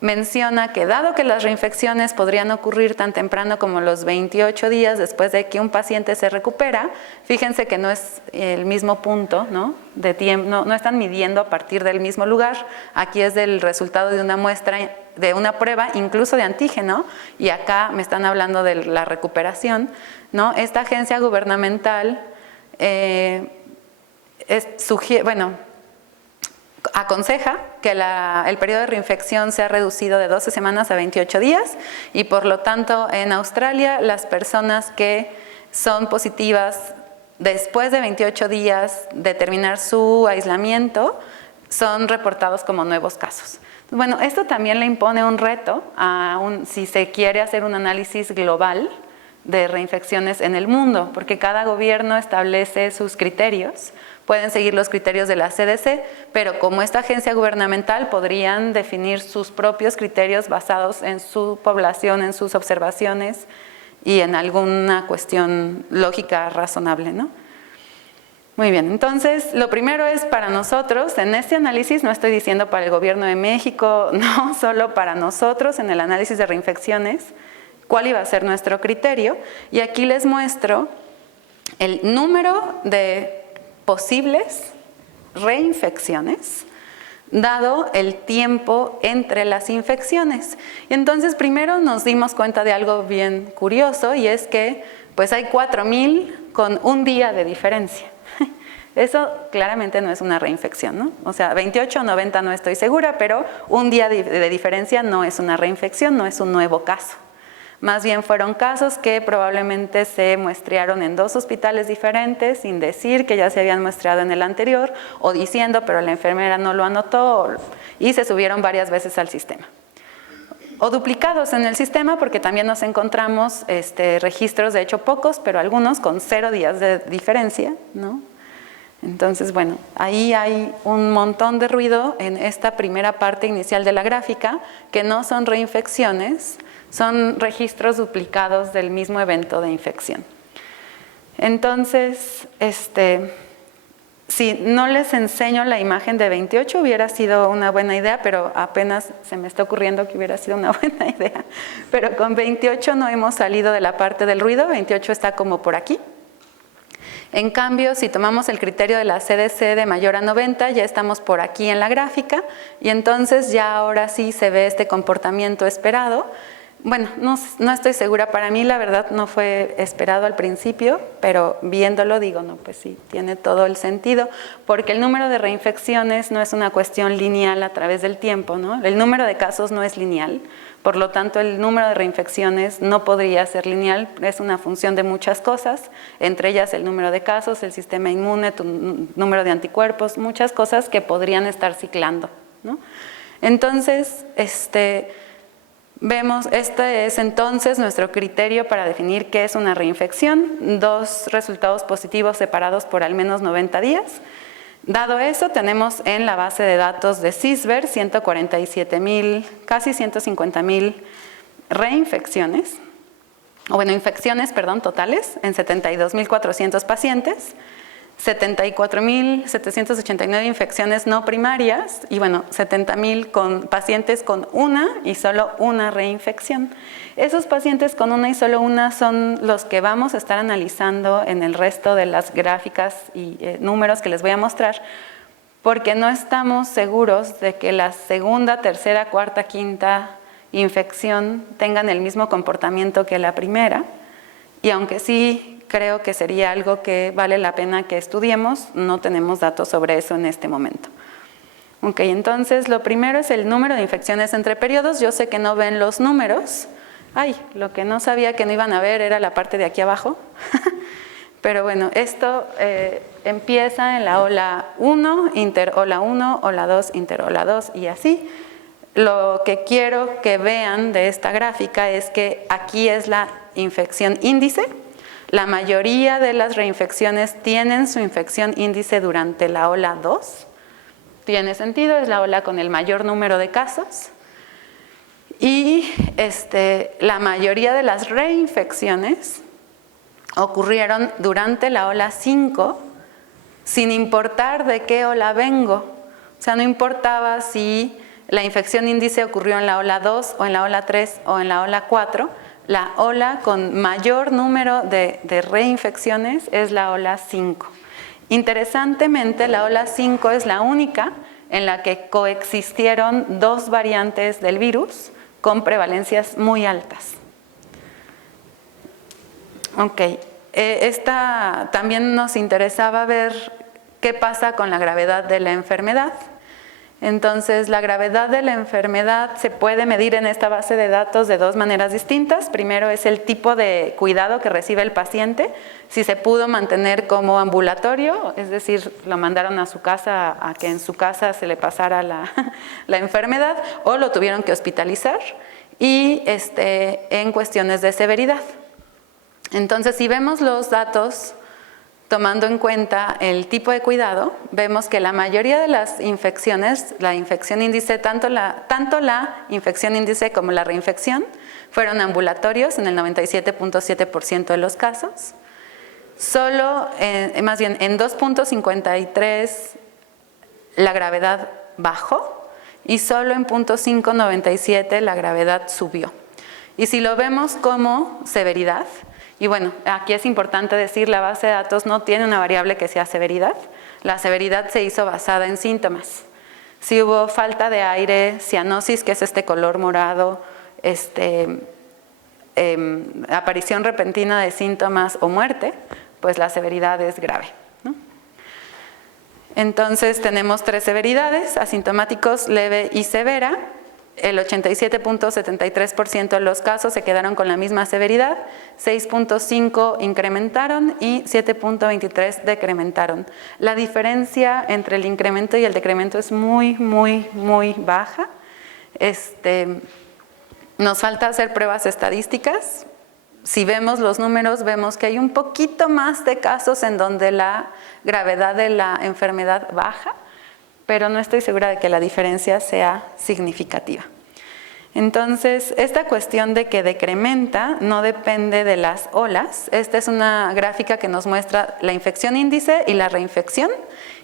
menciona que dado que las reinfecciones podrían ocurrir tan temprano como los 28 días después de que un paciente se recupera, fíjense que no es el mismo punto, ¿no?, de tiempo, no están midiendo a partir del mismo lugar, aquí es del resultado de una muestra, de una prueba, incluso de antígeno, y acá me están hablando de la recuperación, ¿no? Esta agencia gubernamental aconseja que el periodo de reinfección sea reducido de 12 semanas a 28 días y por lo tanto en Australia las personas que son positivas después de 28 días de terminar su aislamiento son reportados como nuevos casos. Bueno, esto también le impone un reto si se quiere hacer un análisis global de reinfecciones en el mundo, porque cada gobierno establece sus criterios. Pueden seguir los criterios de la CDC, pero como esta agencia gubernamental podrían definir sus propios criterios basados en su población, en sus observaciones y en alguna cuestión lógica razonable, ¿no? Muy bien, entonces lo primero es para nosotros, en este análisis no estoy diciendo para el gobierno de México, no, solo para nosotros en el análisis de reinfecciones, cuál iba a ser nuestro criterio, y aquí les muestro el número de posibles reinfecciones dado el tiempo entre las infecciones. Y entonces primero nos dimos cuenta de algo bien curioso y es que pues hay 4,000 con un día de diferencia. Eso claramente no es una reinfección, ¿no? O sea, 28 o 90 no estoy segura, pero un día de diferencia no es una reinfección, no es un nuevo caso. Más bien fueron casos que probablemente se muestrearon en 2 hospitales diferentes sin decir que ya se habían muestreado en el anterior o diciendo pero la enfermera no lo anotó y se subieron varias veces al sistema. O duplicados en el sistema porque también nos encontramos registros, de hecho pocos, pero algunos con 0 días de diferencia, ¿no? Entonces, bueno, ahí hay un montón de ruido en esta primera parte inicial de la gráfica que no son reinfecciones, son registros duplicados del mismo evento de infección. Entonces, si no les enseño la imagen de 28 hubiera sido una buena idea, pero apenas se me está ocurriendo que hubiera sido una buena idea. Pero con 28 no hemos salido de la parte del ruido, 28 está como por aquí. En cambio, si tomamos el criterio de la CDC de mayor a 90, ya estamos por aquí en la gráfica y entonces ya ahora sí se ve este comportamiento esperado. Bueno, no estoy segura, para mí la verdad no fue esperado al principio, pero viéndolo digo, no, pues sí, tiene todo el sentido, porque el número de reinfecciones no es una cuestión lineal a través del tiempo, ¿no? El número de casos no es lineal, por lo tanto el número de reinfecciones no podría ser lineal, es una función de muchas cosas, entre ellas el número de casos, el sistema inmune, tu número de anticuerpos, muchas cosas que podrían estar ciclando, ¿no? Entonces, vemos, este es entonces nuestro criterio para definir qué es una reinfección, 2 resultados positivos separados por al menos 90 días. Dado eso, tenemos en la base de datos de CISVER 147,000, casi 150,000 reinfecciones, infecciones, totales en 72,400 pacientes, 74,789 infecciones no primarias y 70,000 con pacientes con una y solo una reinfección. Esos pacientes con una y solo una son los que vamos a estar analizando en el resto de las gráficas y números que les voy a mostrar, porque no estamos seguros de que la segunda, tercera, cuarta, quinta infección tengan el mismo comportamiento que la primera, y aunque sí creo que sería algo que vale la pena que estudiemos, no tenemos datos sobre eso en este momento. Ok, entonces lo primero es el número de infecciones entre periodos. Yo sé que no ven los números. Lo que no sabía que no iban a ver era la parte de aquí abajo. Pero bueno, esto empieza en la ola 1, interola 1, ola 2, interola 2 y así. Lo que quiero que vean de esta gráfica es que aquí es la infección índice. La mayoría de las reinfecciones tienen su infección índice durante la ola 2. Tiene sentido, es la ola con el mayor número de casos. Y la mayoría de las reinfecciones ocurrieron durante la ola 5, sin importar de qué ola vengo. O sea, no importaba si la infección índice ocurrió en la ola 2 o en la ola 3 o en la ola 4, la ola con mayor número de reinfecciones es la ola 5. Interesantemente, la ola 5 es la única en la que coexistieron 2 variantes del virus con prevalencias muy altas. Ok, también nos interesaba ver qué pasa con la gravedad de la enfermedad. Entonces, la gravedad de la enfermedad se puede medir en esta base de datos de 2 maneras distintas. Primero es el tipo de cuidado que recibe el paciente, si se pudo mantener como ambulatorio, es decir, lo mandaron a su casa a que en su casa se le pasara la enfermedad, o lo tuvieron que hospitalizar, y en cuestiones de severidad. Entonces, si vemos los datos tomando en cuenta el tipo de cuidado, vemos que la mayoría de las infecciones, la infección índice, tanto la infección índice como la reinfección, fueron ambulatorios en el 97.7% de los casos. Solo, más bien, en 2.53 la gravedad bajó y solo en 0.597 la gravedad subió. Y si lo vemos como severidad, y bueno, aquí es importante decir, la base de datos no tiene una variable que sea severidad. La severidad se hizo basada en síntomas. Si hubo falta de aire, cianosis, que es este color morado, aparición repentina de síntomas o muerte, pues la severidad es grave, ¿no? Entonces tenemos 3 severidades: asintomáticos, leve y severa. El 87.73% de los casos se quedaron con la misma severidad, 6.5 incrementaron y 7.23 decrementaron. La diferencia entre el incremento y el decremento es muy, muy, muy baja. Nos falta hacer pruebas estadísticas. Si vemos los números, vemos que hay un poquito más de casos en donde la gravedad de la enfermedad baja, pero no estoy segura de que la diferencia sea significativa. Entonces, esta cuestión de que decrementa no depende de las olas. Esta es una gráfica que nos muestra la infección índice y la reinfección,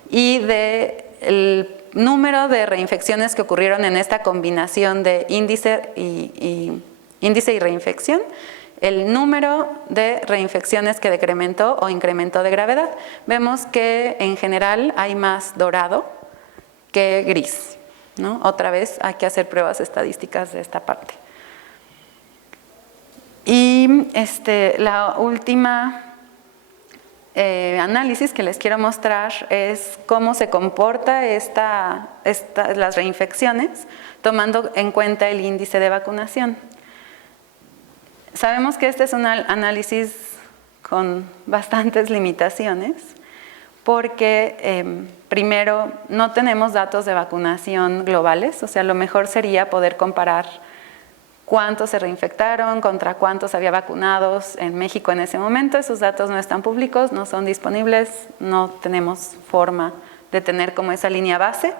y del número de reinfecciones que ocurrieron en esta combinación de índice y reinfección, el número de reinfecciones que decrementó o incrementó de gravedad. Vemos que en general hay más dorado que gris, ¿no? Otra vez hay que hacer pruebas estadísticas de esta parte. Y la última análisis que les quiero mostrar es cómo se comporta las reinfecciones tomando en cuenta el índice de vacunación. Sabemos que este es un análisis con bastantes limitaciones, porque primero no tenemos datos de vacunación globales, o sea, lo mejor sería poder comparar cuántos se reinfectaron contra cuántos había vacunados en México en ese momento. Esos datos no están públicos, no son disponibles, no tenemos forma de tener como esa línea base.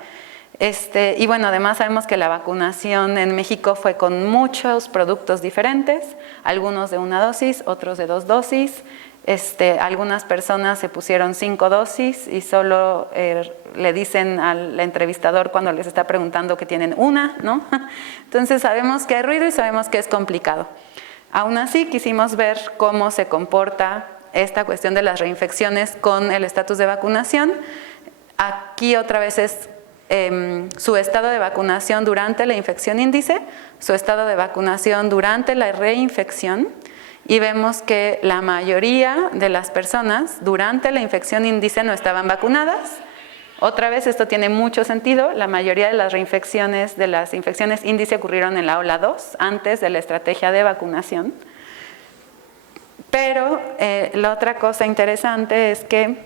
Y bueno, además sabemos que la vacunación en México fue con muchos productos diferentes, algunos de 1 dosis, otros de 2 dosis. Algunas personas se pusieron 5 dosis y solo le dicen al entrevistador cuando les está preguntando que tienen 1, ¿no? Entonces sabemos que hay ruido y sabemos que es complicado. Aún así quisimos ver cómo se comporta esta cuestión de las reinfecciones con el estatus de vacunación. Aquí otra vez es su estado de vacunación durante la infección índice, su estado de vacunación durante la reinfección, y vemos que la mayoría de las personas durante la infección índice no estaban vacunadas. Otra vez esto tiene mucho sentido, la mayoría de las reinfecciones, de las infecciones índice ocurrieron en la ola 2, antes de la estrategia de vacunación. Pero la otra cosa interesante es que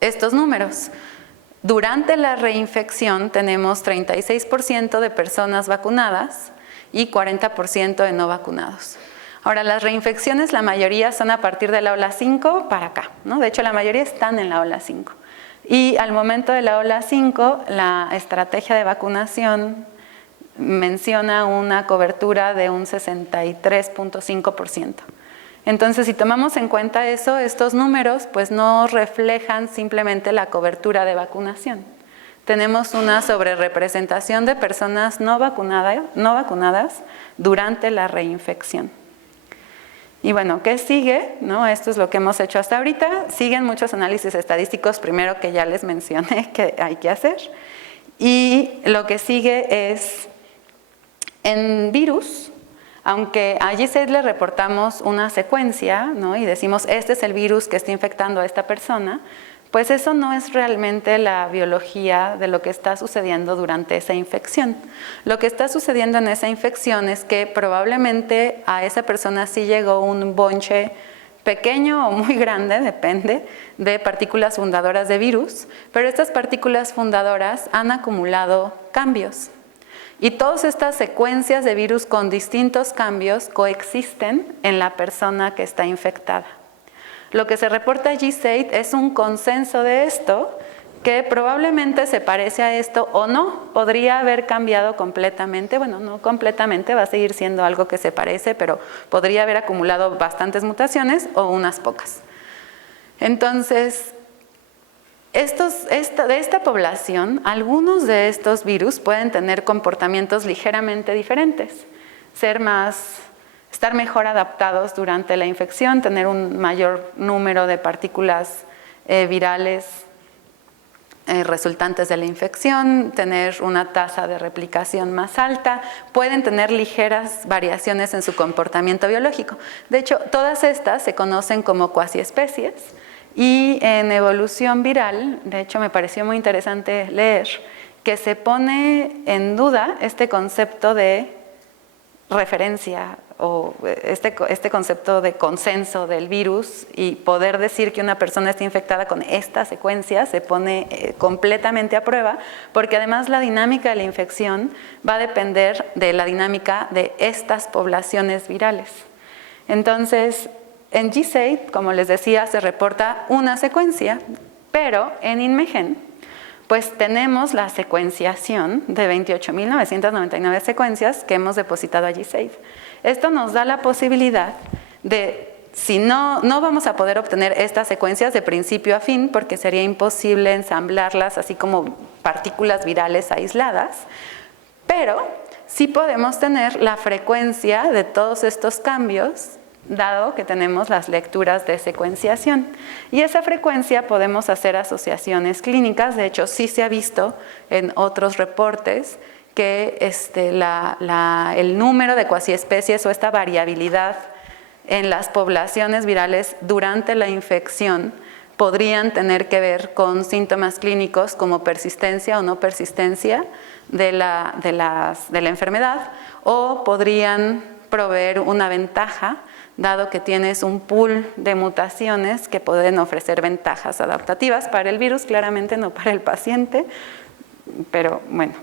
estos números, durante la reinfección tenemos 36% de personas vacunadas y 40% de no vacunados. Ahora, las reinfecciones, la mayoría son a partir de la ola 5 para acá, ¿no? De hecho, la mayoría están en la ola 5. Y al momento de la ola 5, la estrategia de vacunación menciona una cobertura de un 63.5%. Entonces, si tomamos en cuenta eso, estos números pues no reflejan simplemente la cobertura de vacunación. Tenemos una sobrerepresentación de personas no vacunadas durante la reinfección. Y bueno, ¿qué sigue? ¿No? Esto es lo que hemos hecho hasta ahorita. Siguen muchos análisis estadísticos, primero que ya les mencioné que hay que hacer. Y lo que sigue es, en virus, aunque a G6 le reportamos una secuencia, ¿no? Y decimos, este es el virus que está infectando a esta persona, pues eso no es realmente la biología de lo que está sucediendo durante esa infección. Lo que está sucediendo en esa infección es que probablemente a esa persona sí llegó un bonche pequeño o muy grande, depende, de partículas fundadoras de virus, pero estas partículas fundadoras han acumulado cambios. Y todas estas secuencias de virus con distintos cambios coexisten en la persona que está infectada. Lo que se reporta a G6 es un consenso de esto, que probablemente se parece a esto o no, podría haber cambiado completamente, bueno, no completamente, va a seguir siendo algo que se parece, pero podría haber acumulado bastantes mutaciones o unas pocas. Entonces, de esta población, algunos de estos virus pueden tener comportamientos ligeramente diferentes, estar mejor adaptados durante la infección, tener un mayor número de partículas virales resultantes de la infección, tener una tasa de replicación más alta, pueden tener ligeras variaciones en su comportamiento biológico. De hecho, todas estas se conocen como cuasiespecies y en evolución viral, de hecho me pareció muy interesante leer, que se pone en duda este concepto de referencia o este concepto de consenso del virus, y poder decir que una persona está infectada con esta secuencia se pone completamente a prueba, porque además la dinámica de la infección va a depender de la dinámica de estas poblaciones virales. Entonces, en G6, como les decía, se reporta una secuencia, pero en INMEGEN pues tenemos la secuenciación de 28.999 secuencias que hemos depositado a G6. Esto nos da la posibilidad de, si no vamos a poder obtener estas secuencias de principio a fin, porque sería imposible ensamblarlas así como partículas virales aisladas, pero sí podemos tener la frecuencia de todos estos cambios, dado que tenemos las lecturas de secuenciación. Y esa frecuencia podemos hacer asociaciones clínicas. De hecho, sí se ha visto en otros reportes que el número de cuasiespecies o esta variabilidad en las poblaciones virales durante la infección podrían tener que ver con síntomas clínicos como persistencia o no persistencia de la enfermedad, o podrían proveer una ventaja, dado que tienes un pool de mutaciones que pueden ofrecer ventajas adaptativas para el virus, claramente no para el paciente, pero bueno.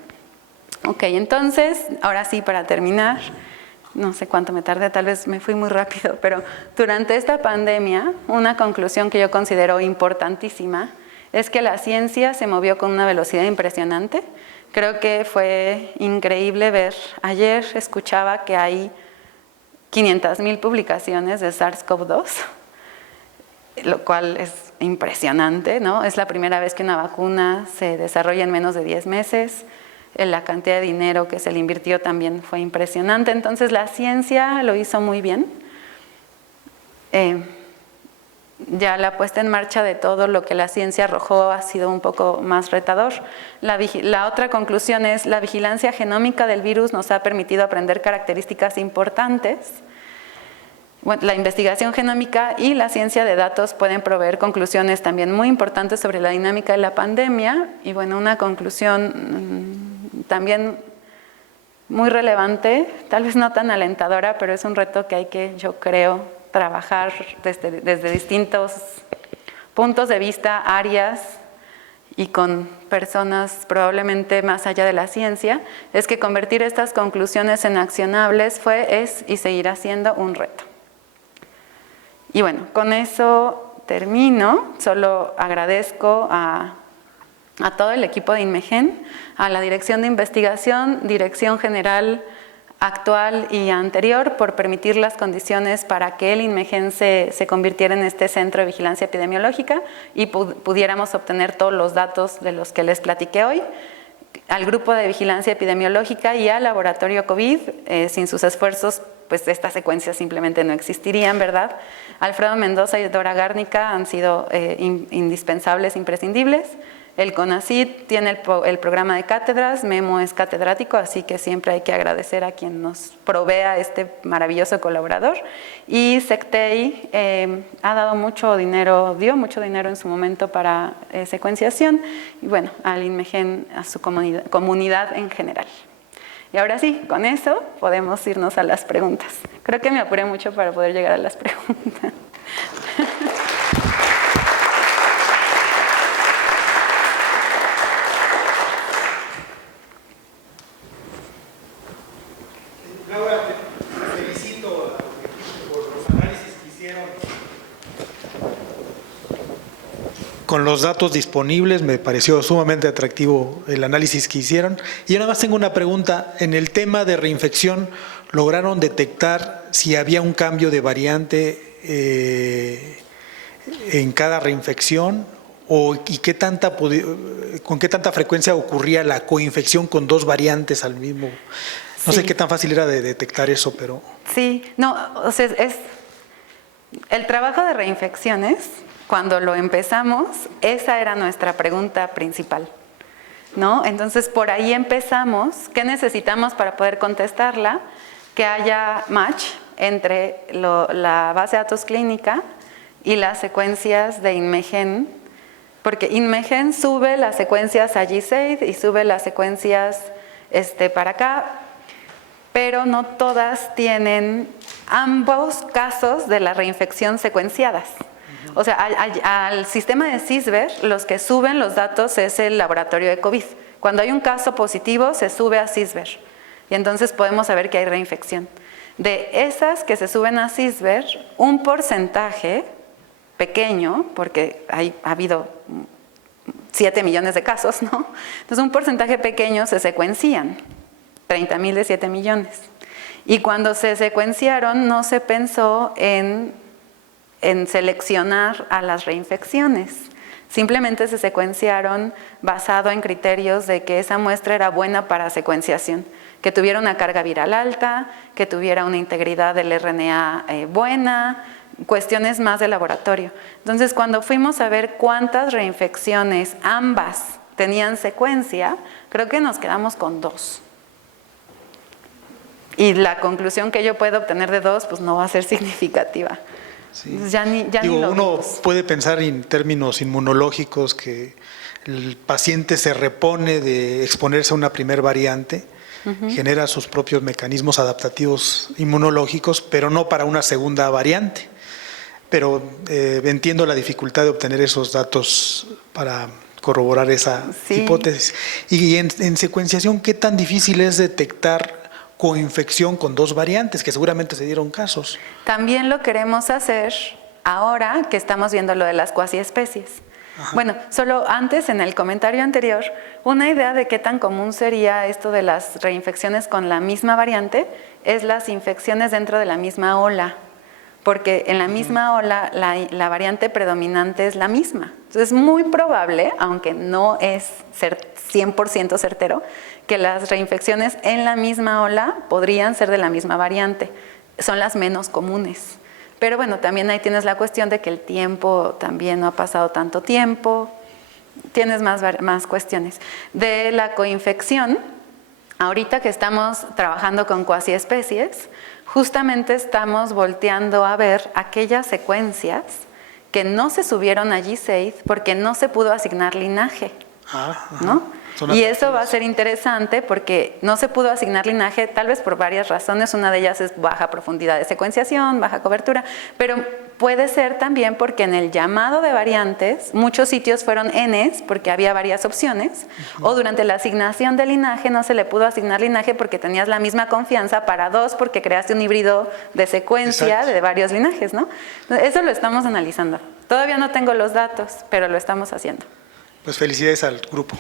Ok, entonces, ahora sí, para terminar, no sé cuánto me tardé, tal vez me fui muy rápido, pero durante esta pandemia, una conclusión que yo considero importantísima es que la ciencia se movió con una velocidad impresionante. Creo que fue increíble ver, ayer escuchaba que hay 500,000 publicaciones de SARS-CoV-2, lo cual es impresionante, ¿no? Es la primera vez que una vacuna se desarrolla en menos de 10 meses. La cantidad de dinero que se le invirtió también fue impresionante. Entonces la ciencia lo hizo muy bien. Ya la puesta en marcha de todo lo que la ciencia arrojó ha sido un poco más retador. La otra conclusión es: la vigilancia genómica del virus nos ha permitido aprender características importantes. Bueno, la investigación genómica y la ciencia de datos pueden proveer conclusiones también muy importantes sobre la dinámica de la pandemia. Y bueno, una conclusión también muy relevante, tal vez no tan alentadora, pero es un reto que hay que, yo creo, trabajar desde distintos puntos de vista, áreas y con personas probablemente más allá de la ciencia, es que convertir estas conclusiones en accionables es y seguirá siendo un reto. Y bueno, con eso termino. Solo agradezco a todo el equipo de INMEGEN, a la Dirección de Investigación, Dirección General actual y anterior, por permitir las condiciones para que el INMEGEN se convirtiera en este centro de vigilancia epidemiológica y pudiéramos obtener todos los datos de los que les platiqué hoy. Al grupo de vigilancia epidemiológica y al laboratorio COVID, sin sus esfuerzos, pues estas secuencias simplemente no existirían, ¿verdad? Alfredo Mendoza y Dora Gárnica han sido indispensables, imprescindibles. El CONACYT tiene el programa de cátedras, Memo es catedrático, así que siempre hay que agradecer a quien nos provea este maravilloso colaborador. Y Sectei ha dado mucho dinero, dio mucho dinero en su momento para secuenciación, y bueno, al INMEGEN, a su comunidad en general. Y ahora sí, con eso podemos irnos a las preguntas. Creo que me apuré mucho para poder llegar a las preguntas. Laura, te felicito por los análisis que hicieron. Con los datos disponibles, me pareció sumamente atractivo el análisis que hicieron. Y yo nada más tengo una pregunta. En el tema de reinfección, ¿lograron detectar si había un cambio de variante en cada reinfección? ¿Y con qué tanta frecuencia ocurría la coinfección con dos variantes al mismo? No sé qué tan fácil era de detectar eso, pero... Sí, no, o sea, el trabajo de reinfecciones, cuando lo empezamos, esa era nuestra pregunta principal, ¿no? Entonces, por ahí empezamos. ¿Qué necesitamos para poder contestarla? Que haya match entre la base de datos clínica y las secuencias de INMEGEN, porque INMEGEN sube las secuencias a GSAID y sube las secuencias para acá, pero no todas tienen ambos casos de la reinfección secuenciadas. O sea, al sistema de CISVER, los que suben los datos es el laboratorio de COVID. Cuando hay un caso positivo, se sube a CISVER y entonces podemos saber que hay reinfección. De esas que se suben a CISVER, un porcentaje pequeño, porque ha habido 7 millones de casos, ¿no? Entonces, un porcentaje pequeño se secuencian. 30,000 de 7 millones. Y cuando se secuenciaron, no se pensó en seleccionar a las reinfecciones. Simplemente se secuenciaron basado en criterios de que esa muestra era buena para secuenciación, que tuviera una carga viral alta, que tuviera una integridad del RNA buena, cuestiones más de laboratorio. Entonces, cuando fuimos a ver cuántas reinfecciones ambas tenían secuencia, creo que nos quedamos con 2. Y la conclusión que yo puedo obtener de 2, pues no va a ser significativa. Sí. Ya ni uno puede pensar en términos inmunológicos que el paciente se repone de exponerse a una primer variante, genera sus propios mecanismos adaptativos inmunológicos, pero no para una segunda variante. Pero entiendo la dificultad de obtener esos datos para corroborar esa hipótesis. Y en secuenciación, ¿qué tan difícil es detectar coinfección con dos variantes, que seguramente se dieron casos? También lo queremos hacer ahora que estamos viendo lo de las cuasiespecies. Bueno, solo antes, en el comentario anterior, una idea de qué tan común sería esto de las reinfecciones con la misma variante es las infecciones dentro de la misma ola, porque en la misma ola la variante predominante es la misma. Entonces es muy probable, aunque no es 100% certero, que las reinfecciones en la misma ola podrían ser de la misma variante. Son las menos comunes. Pero bueno, también ahí tienes la cuestión de que el tiempo también no ha pasado tanto tiempo. Tienes más cuestiones. De la coinfección, ahorita que estamos trabajando con cuasiespecies, justamente estamos volteando a ver aquellas secuencias que no se subieron a GSAID porque no se pudo asignar linaje, ¿no? Y eso va a ser interesante porque no se pudo asignar linaje tal vez por varias razones. Una de ellas es baja profundidad de secuenciación, baja cobertura, pero puede ser también porque en el llamado de variantes, muchos sitios fueron Ns porque había varias opciones, o durante la asignación de linaje no se le pudo asignar linaje porque tenías la misma confianza para 2 porque creaste un híbrido de secuencia de varios linajes, ¿no? Eso lo estamos analizando. Todavía no tengo los datos, pero lo estamos haciendo. Pues felicidades al grupo.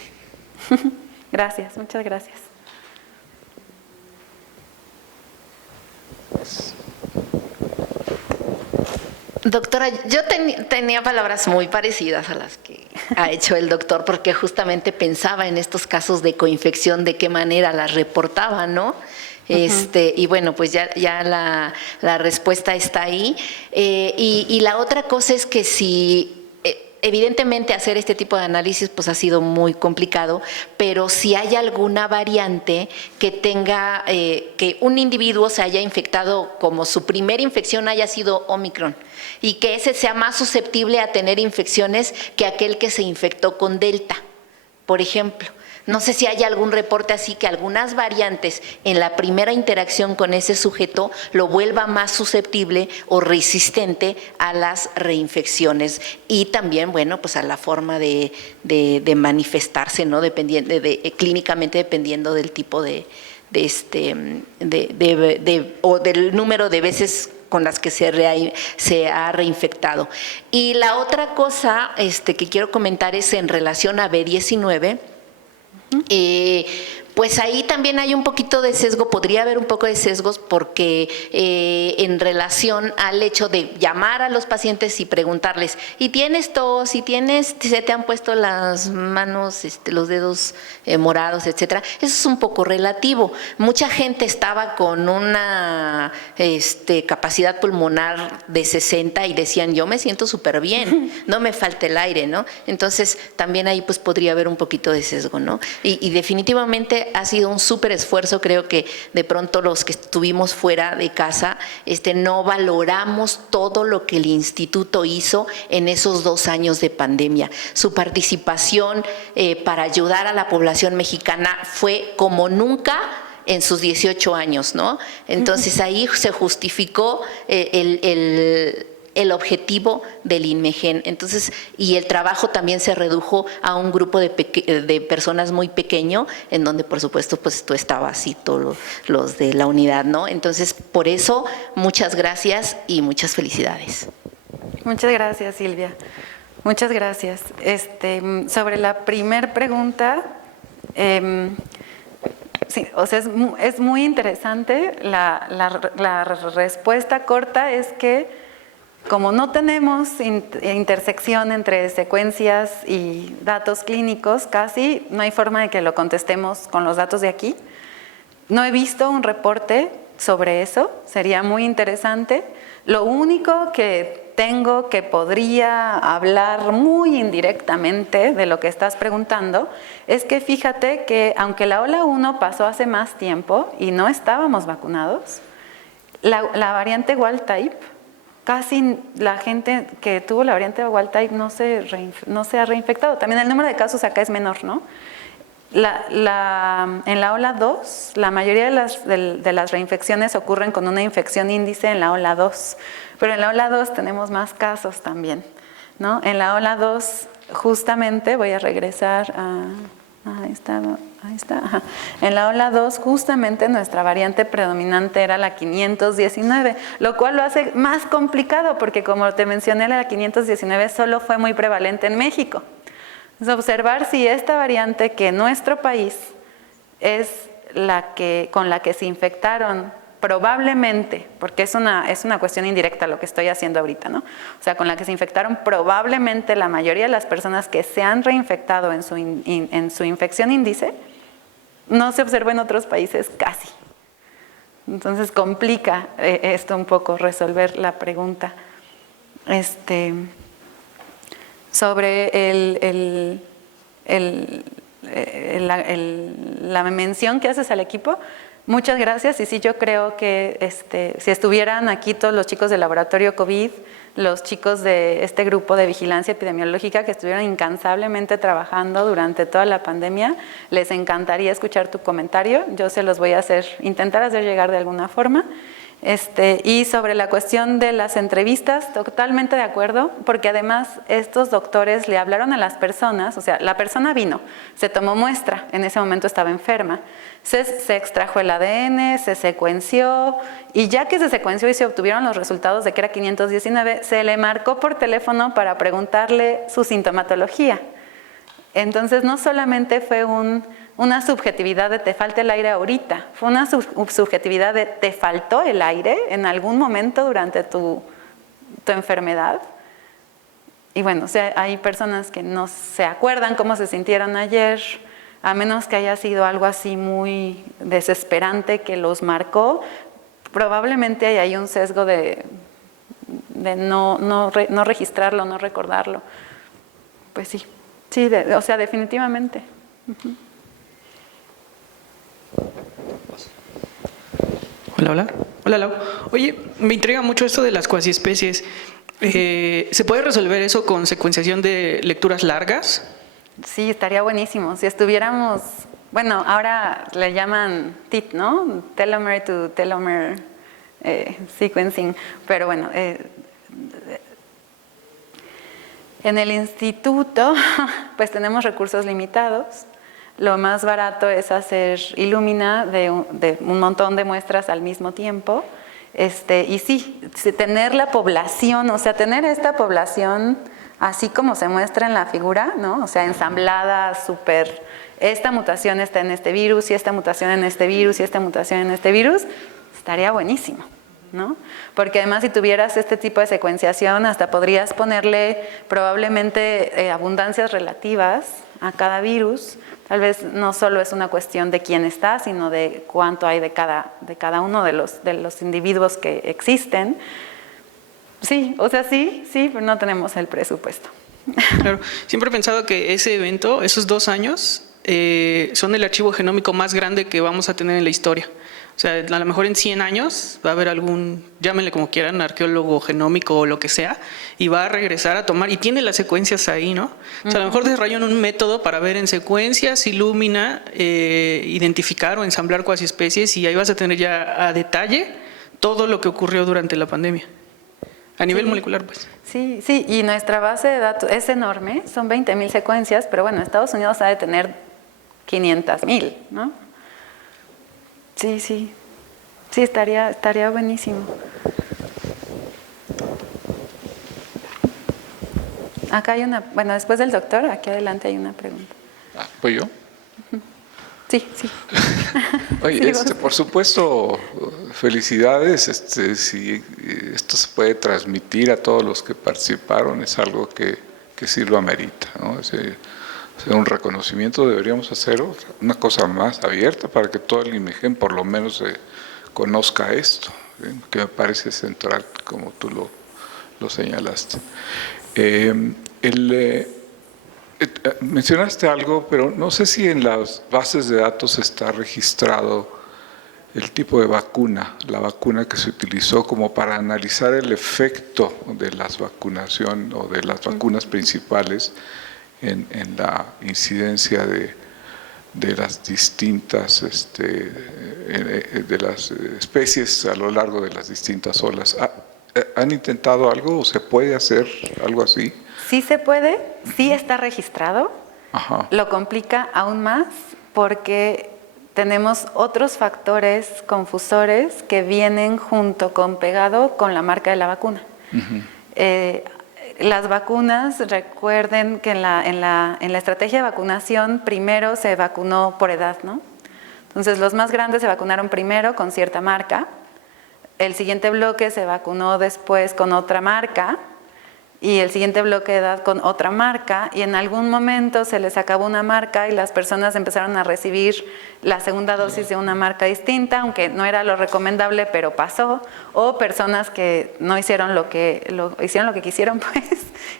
Gracias, muchas gracias. Doctora, yo tenía palabras muy parecidas a las que ha hecho el doctor, porque justamente pensaba en estos casos de coinfección, de qué manera las reportaba, ¿no? Y bueno, pues ya la respuesta está ahí. Y la otra cosa es que si evidentemente hacer este tipo de análisis pues ha sido muy complicado, pero si hay alguna variante que tenga, que un individuo se haya infectado como su primera infección haya sido Omicron y que ese sea más susceptible a tener infecciones que aquel que se infectó con Delta, por ejemplo. No sé si hay algún reporte así que algunas variantes en la primera interacción con ese sujeto lo vuelva más susceptible o resistente a las reinfecciones y también, bueno, pues a la forma de manifestarse, ¿no? Clínicamente dependiendo del tipo o del número de veces con las que se ha reinfectado. Y la otra cosa que quiero comentar es en relación a B19. Pues ahí también hay un poquito de sesgo, podría haber un poco de sesgos porque en relación al hecho de llamar a los pacientes y preguntarles, ¿y tienes tos? ¿Y se te han puesto las manos, los dedos morados, etcétera? Eso es un poco relativo. Mucha gente estaba con una capacidad pulmonar de 60 y decían, yo me siento súper bien, no me falta el aire, ¿no? Entonces también ahí pues podría haber un poquito de sesgo, ¿no? Y definitivamente ha sido un súper esfuerzo. Creo que de pronto los que estuvimos fuera de casa no valoramos todo lo que el instituto hizo en esos 2 años de pandemia. Su participación para ayudar a la población mexicana fue como nunca en sus 18 años, ¿no? Entonces ahí se justificó el objetivo del INMEGEN. Entonces, y el trabajo también se redujo a un grupo de personas muy pequeño, en donde por supuesto pues tú estabas y todos los de la unidad, ¿no? Entonces, por eso, muchas gracias y muchas felicidades. Muchas gracias, Silvia. Muchas gracias. Sobre la primer pregunta, sí, o sea, es muy interesante. La respuesta corta es que como no tenemos intersección entre secuencias y datos clínicos, casi no hay forma de que lo contestemos con los datos de aquí. No he visto un reporte sobre eso, sería muy interesante. Lo único que tengo que podría hablar muy indirectamente de lo que estás preguntando es que fíjate que aunque la ola 1 pasó hace más tiempo y no estábamos vacunados, la variante wild type, casi la gente que tuvo la variante wild type no se ha reinfectado. También el número de casos acá es menor, ¿no? En la ola 2, la mayoría de las reinfecciones ocurren con una infección índice en la ola 2, pero en la ola 2 tenemos más casos también, ¿no? En la ola 2, justamente, voy a regresar a... Ahí está. Ajá. En la ola 2, justamente nuestra variante predominante era la 519, lo cual lo hace más complicado porque, como te mencioné, la 519 solo fue muy prevalente en México. Entonces, observar si esta variante que en nuestro país es con la que se infectaron probablemente, porque es una cuestión indirecta lo que estoy haciendo ahorita, ¿no? O sea, con la que se infectaron probablemente la mayoría de las personas que se han reinfectado en su infección índice, no se observa en otros países casi. Entonces complica esto un poco resolver la pregunta. Sobre la mención que haces al equipo, muchas gracias. Y sí, yo creo que si estuvieran aquí todos los chicos del laboratorio COVID, los chicos de este grupo de vigilancia epidemiológica que estuvieron incansablemente trabajando durante toda la pandemia, les encantaría escuchar tu comentario. Yo se los voy a intentar hacer llegar de alguna forma. Y sobre la cuestión de las entrevistas, totalmente de acuerdo, porque además estos doctores le hablaron a las personas, o sea, la persona vino, se tomó muestra, en ese momento estaba enferma, se extrajo el ADN, se secuenció, y ya que se secuenció y se obtuvieron los resultados de que era 519, se le marcó por teléfono para preguntarle su sintomatología. Entonces no solamente fue una subjetividad de te falta el aire ahorita, fue una subjetividad de te faltó el aire en algún momento durante tu enfermedad. Y bueno, o sea, hay personas que no se acuerdan cómo se sintieron ayer, a menos que haya sido algo así muy desesperante que los marcó, probablemente hay ahí un sesgo de no registrarlo, no recordarlo. Pues sí, sí, o sea, definitivamente. Uh-huh. Hola, Lau. Oye, me intriga mucho esto de las cuasiespecies. ¿Se puede resolver eso con secuenciación de lecturas largas? Sí, estaría buenísimo. Si estuviéramos, bueno, ahora le llaman TIT, ¿no? Telomere to telomere sequencing. Pero bueno, en el instituto, pues tenemos recursos limitados. Lo más barato es hacer Illumina de un montón de muestras al mismo tiempo. Y sí, tener la población, o sea, tener esta población así como se muestra en la figura, ¿no? O sea, ensamblada, súper, esta mutación está en este virus, y esta mutación en este virus, y esta mutación en este virus, estaría buenísimo, ¿no? Porque además si tuvieras este tipo de secuenciación, hasta podrías ponerle probablemente abundancias relativas a cada virus. Tal vez no solo es una cuestión de quién está, sino de cuánto hay de cada uno de los individuos que existen. Sí, o sea, sí, pero no tenemos el presupuesto. Claro, siempre he pensado que ese evento, esos 2 años, son el archivo genómico más grande que vamos a tener en la historia. O sea, a lo mejor en 100 años va a haber algún, llámenle como quieran, arqueólogo genómico o lo que sea, y va a regresar a tomar, y tiene las secuencias ahí, ¿no? O sea, a lo mejor desarrollan un método para ver en secuencias, Illumina, identificar o ensamblar cuasiespecies, y ahí vas a tener ya a detalle todo lo que ocurrió durante la pandemia. A nivel molecular, pues. Sí, y nuestra base de datos es enorme, son 20,000 secuencias, pero bueno, Estados Unidos ha de tener 500,000, ¿no? Sí, estaría buenísimo. Acá hay una, bueno, después del doctor, aquí adelante hay una pregunta. ¿Voy yo? Sí. Oye, por supuesto, felicidades. Si esto se puede transmitir a todos los que participaron, es algo que sí lo amerita, ¿no? Un reconocimiento deberíamos hacer una cosa más abierta para que todo el IMEGEN por lo menos conozca esto, que me parece central, como tú lo señalaste. Mencionaste algo, pero no sé si en las bases de datos está registrado el tipo de vacuna, la vacuna que se utilizó como para analizar el efecto de la vacunación o de las vacunas principales en la incidencia de las distintas de las especies a lo largo de las distintas olas. ¿Han intentado algo o se puede hacer algo así? Sí se puede, sí está registrado. Ajá. Lo complica aún más porque tenemos otros factores confusores que vienen pegado con la marca de la vacuna. Uh-huh. Las vacunas, recuerden que en la estrategia de vacunación primero se vacunó por edad, ¿no? Entonces los más grandes se vacunaron primero con cierta marca, el siguiente bloque se vacunó después con otra marca y el siguiente bloque de edad con otra marca, y en algún momento se les acabó una marca y las personas empezaron a recibir la segunda dosis de una marca distinta, aunque no era lo recomendable, pero pasó, o personas que no hicieron hicieron lo que quisieron, pues,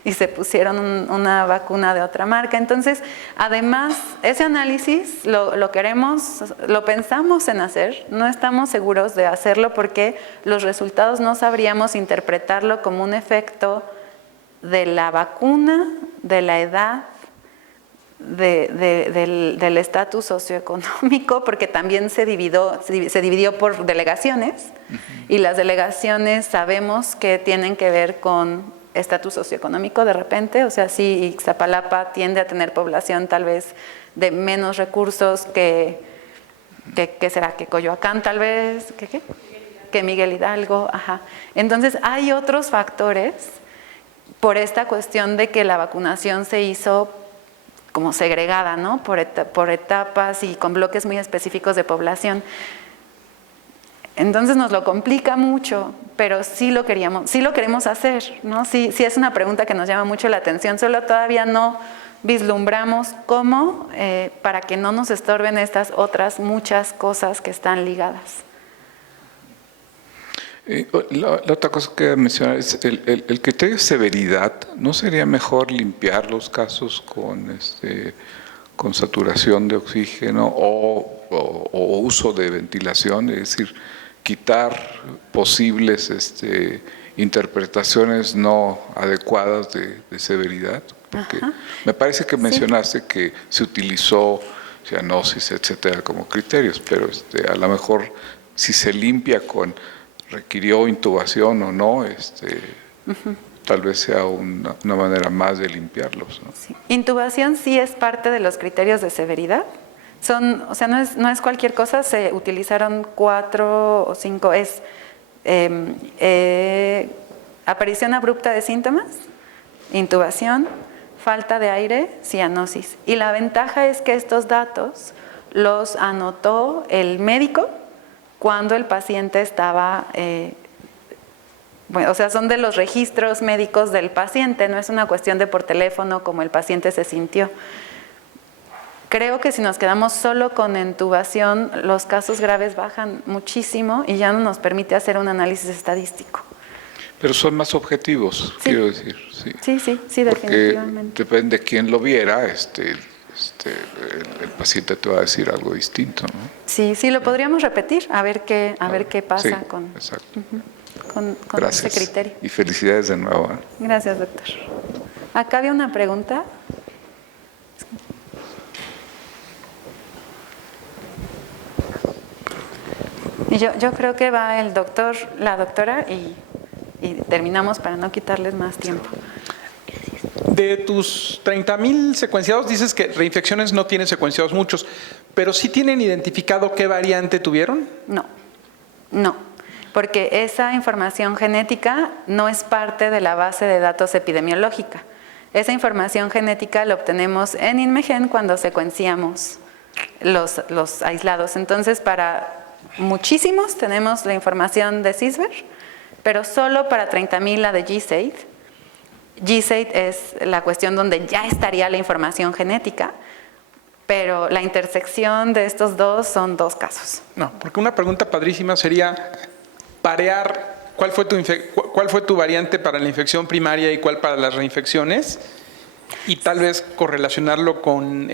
y se pusieron una vacuna de otra marca. Entonces, además, ese análisis lo pensamos en hacer, no estamos seguros de hacerlo porque los resultados no sabríamos interpretarlo como un efecto de la vacuna, de la edad, del estatus socioeconómico, porque también se dividió por delegaciones, y las delegaciones sabemos que tienen que ver con estatus socioeconómico de repente, o sea, sí, Ixtapalapa tiende a tener población tal vez de menos recursos que será que Coyoacán tal vez, que Miguel Hidalgo, ajá. Entonces hay otros factores por esta cuestión de que la vacunación se hizo como segregada, ¿no? Por etapas y con bloques muy específicos de población. Entonces nos lo complica mucho, pero sí lo queremos hacer, ¿no? Sí es una pregunta que nos llama mucho la atención, solo todavía no vislumbramos cómo para que no nos estorben estas otras muchas cosas que están ligadas. La otra cosa que mencionar es el criterio de severidad. ¿No sería mejor limpiar los casos con saturación de oxígeno o uso de ventilación? Es decir, quitar posibles interpretaciones no adecuadas de severidad. Porque me parece que mencionaste que se utilizó cianosis, etcétera, como criterios, pero a lo mejor si se limpia requirió intubación o no, tal vez sea una manera más de limpiarlos, ¿no? Sí. Intubación sí es parte de los criterios de severidad. O sea, no es cualquier cosa, se utilizaron 4 o 5, es aparición abrupta de síntomas, intubación, falta de aire, cianosis. Y la ventaja es que estos datos los anotó el médico cuando el paciente estaba, o sea, son de los registros médicos del paciente, no es una cuestión de por teléfono como el paciente se sintió. Creo que si nos quedamos solo con intubación, los casos graves bajan muchísimo y ya no nos permite hacer un análisis estadístico. Pero son más objetivos, sí. Quiero decir. Sí, definitivamente. Porque depende de quién lo viera, el paciente te va a decir algo distinto, ¿no? Sí, lo podríamos repetir, a ver qué pasa sí, con Gracias. ese criterio. Y felicidades de nuevo. Gracias, doctor. Acá había una pregunta. Y yo creo que va el doctor, la doctora y terminamos para no quitarles más tiempo. De tus 30,000 secuenciados, dices que reinfecciones no tienen secuenciados muchos, pero ¿sí tienen identificado qué variante tuvieron? No, porque esa información genética no es parte de la base de datos epidemiológica. Esa información genética la obtenemos en Inmegen cuando secuenciamos los aislados. Entonces, para muchísimos tenemos la información de CISVER, pero solo para 30,000 la de GSAID. GSAID es la cuestión donde ya estaría la información genética, pero la intersección de estos dos son 2 casos. No, porque una pregunta padrísima sería parear cuál fue tu variante para la infección primaria y cuál para las reinfecciones, y tal vez correlacionarlo con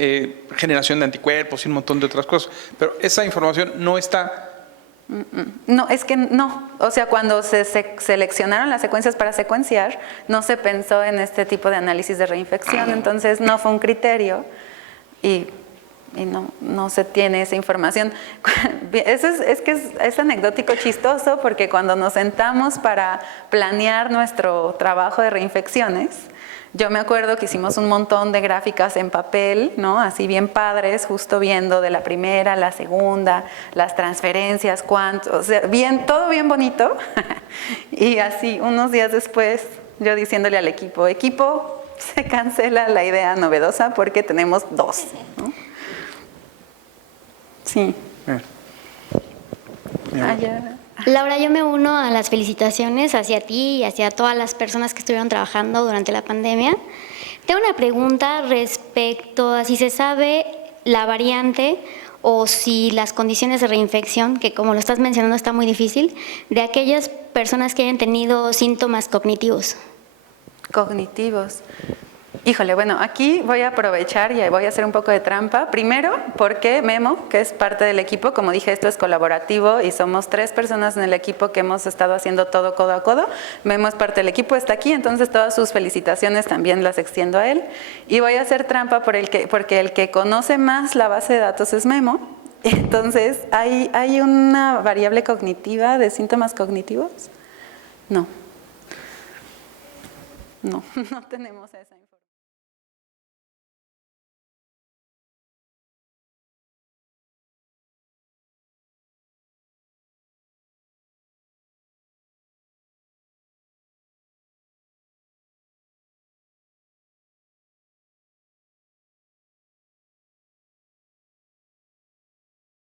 generación de anticuerpos y un montón de otras cosas. Pero esa información no está. No, es que no. O sea, cuando se seleccionaron las secuencias para secuenciar, no se pensó en este tipo de análisis de reinfección, entonces no fue un criterio y no se tiene esa información. Es anecdótico chistoso porque cuando nos sentamos para planear nuestro trabajo de reinfecciones, yo me acuerdo que hicimos un montón de gráficas en papel, ¿no? Así bien padres, justo viendo de la primera, la segunda, las transferencias, cuántos, o sea, todo bien bonito. Y así, unos días después, yo diciéndole al equipo, se cancela la idea novedosa porque tenemos 2, ¿no? Sí. Laura, yo me uno a las felicitaciones hacia ti y hacia todas las personas que estuvieron trabajando durante la pandemia. Tengo una pregunta respecto a si se sabe la variante o si las condiciones de reinfección, que como lo estás mencionando está muy difícil, de aquellas personas que hayan tenido síntomas cognitivos. Cognitivos. Híjole, bueno, aquí voy a aprovechar y voy a hacer un poco de trampa. Primero, porque Memo, que es parte del equipo, como dije, esto es colaborativo y somos 3 personas en el equipo que hemos estado haciendo todo codo a codo. Memo es parte del equipo, está aquí, entonces todas sus felicitaciones también las extiendo a él. Y voy a hacer trampa porque el que conoce más la base de datos es Memo. Entonces, ¿hay una variable cognitiva de síntomas cognitivos? No. No tenemos esa información.